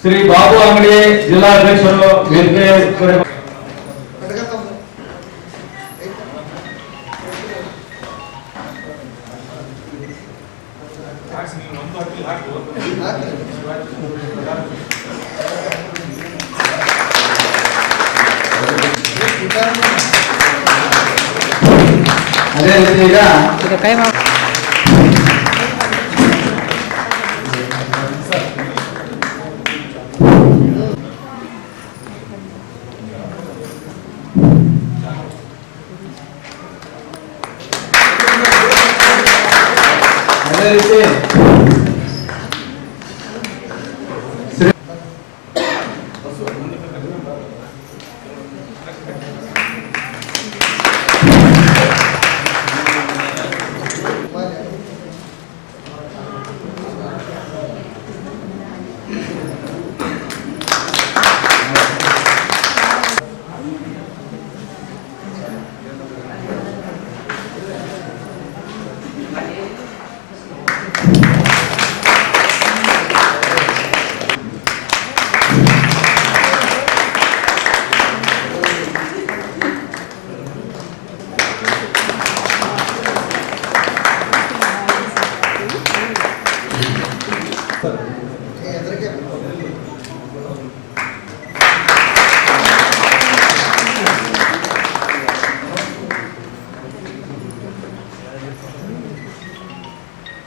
ಶ್ರೀ ಬಾಬು ಅಂಗಡಿ ಜಿಲ್ಲಾಧ್ಯಕ್ಷರು ವೇದಿಕೆ ಅದೇ ರೀತಿ ಈಗ ಅದೇ ರೀತಿ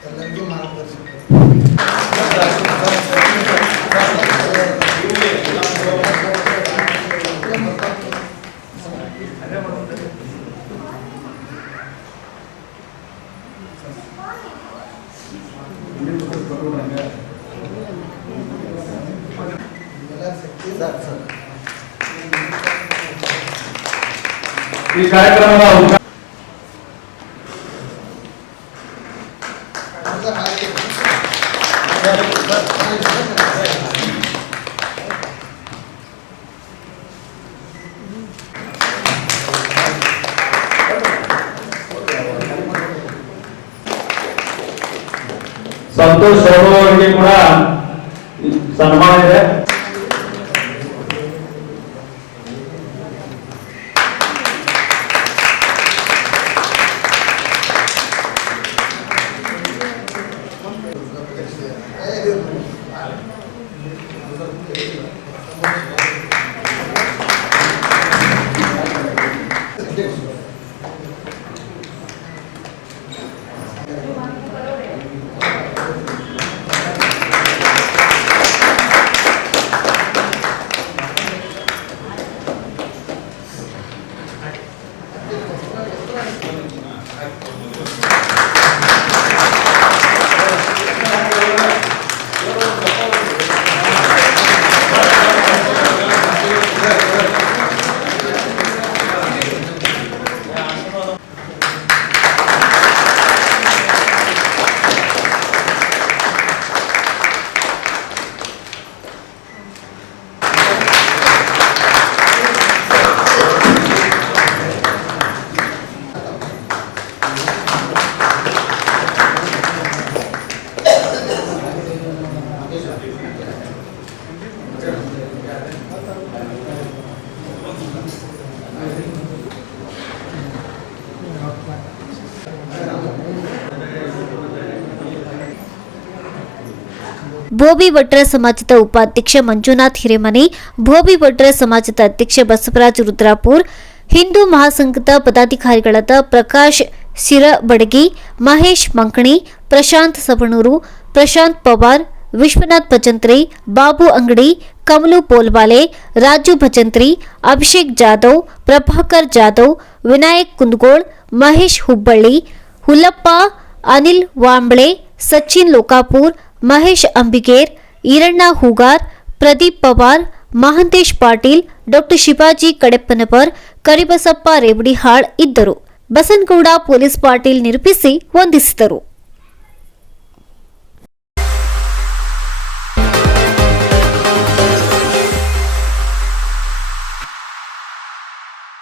ಎಲ್ಲರಿಗೂ ಮಾರ್ಗದರ್ಶನ ಈ ಕಾರ್ಯಕ್ರಮದ ಸಂತೋಷ್ ಶರ್ಮಾ ಅವರಿಗೆ ಕೂಡ ಸನ್ಮಾನ ಇದೆ. ಭೋವಿ ಭಟ್ರ ಸಮಾಜದ ಉಪಾಧ್ಯಕ್ಷ ಮಂಜುನಾಥ್ ಹಿರೇಮನಿ, ಭೋವಿ ಭಟ್ರ ಸಮಾಜದ ಅಧ್ಯಕ್ಷ ಬಸವರಾಜ್ ರುದ್ರಾಪುರ್, ಹಿಂದೂ ಮಹಾಸಂಘದ ಪದಾಧಿಕಾರಿಗಳಾದ ಪ್ರಕಾಶ್ ಸಿರಬಡಗಿ, ಮಹೇಶ್ ಮಂಕಣಿ, ಪ್ರಶಾಂತ್ ಸವಣೂರು, ಪ್ರಶಾಂತ್ ಪವಾರ್, ವಿಶ್ವನಾಥ್ ಭಜಂತ್ರಿ, ಬಾಬು ಅಂಗಡಿ, ಕಮಲು ಪೋಲ್ವಾಲೆ, ರಾಜು ಭಜಂತ್ರಿ, ಅಭಿಷೇಕ್ ಜಾಧವ್, ಪ್ರಭಾಕರ್ ಜಾಧವ್, ವಿನಾಯಕ್ ಕುಂದಗೋಳ್, ಮಹೇಶ್ ಹುಬ್ಬಳ್ಳಿ, ಹುಲ್ಲಪ್ಪ, ಅನಿಲ್ ವಾಂಬ್ಳೆ, ಸಚಿನ್ ಲೋಕಾಪುರ್, ಮಹೇಶ್ ಅಂಬಿಗೇರ್, ಈರಣ್ಣ ಹೂಗಾರ್, ಪ್ರದೀಪ್ ಪವಾರ್, ಮಹಂತೇಶ್ ಪಾಟೀಲ್, ಡಾ ಶಿವಾಜಿ ಕಡೆಪ್ಪನವರ್, ಕರಿಬಸಪ್ಪ ರೇವಡಿಹಾಳ್ ಇದ್ದರು. ಬಸನಗೌಡ ಪೊಲೀಸ್ ಪಾಟೀಲ್ ನಿರೂಪಿಸಿ ವಂದಿಸಿದರು.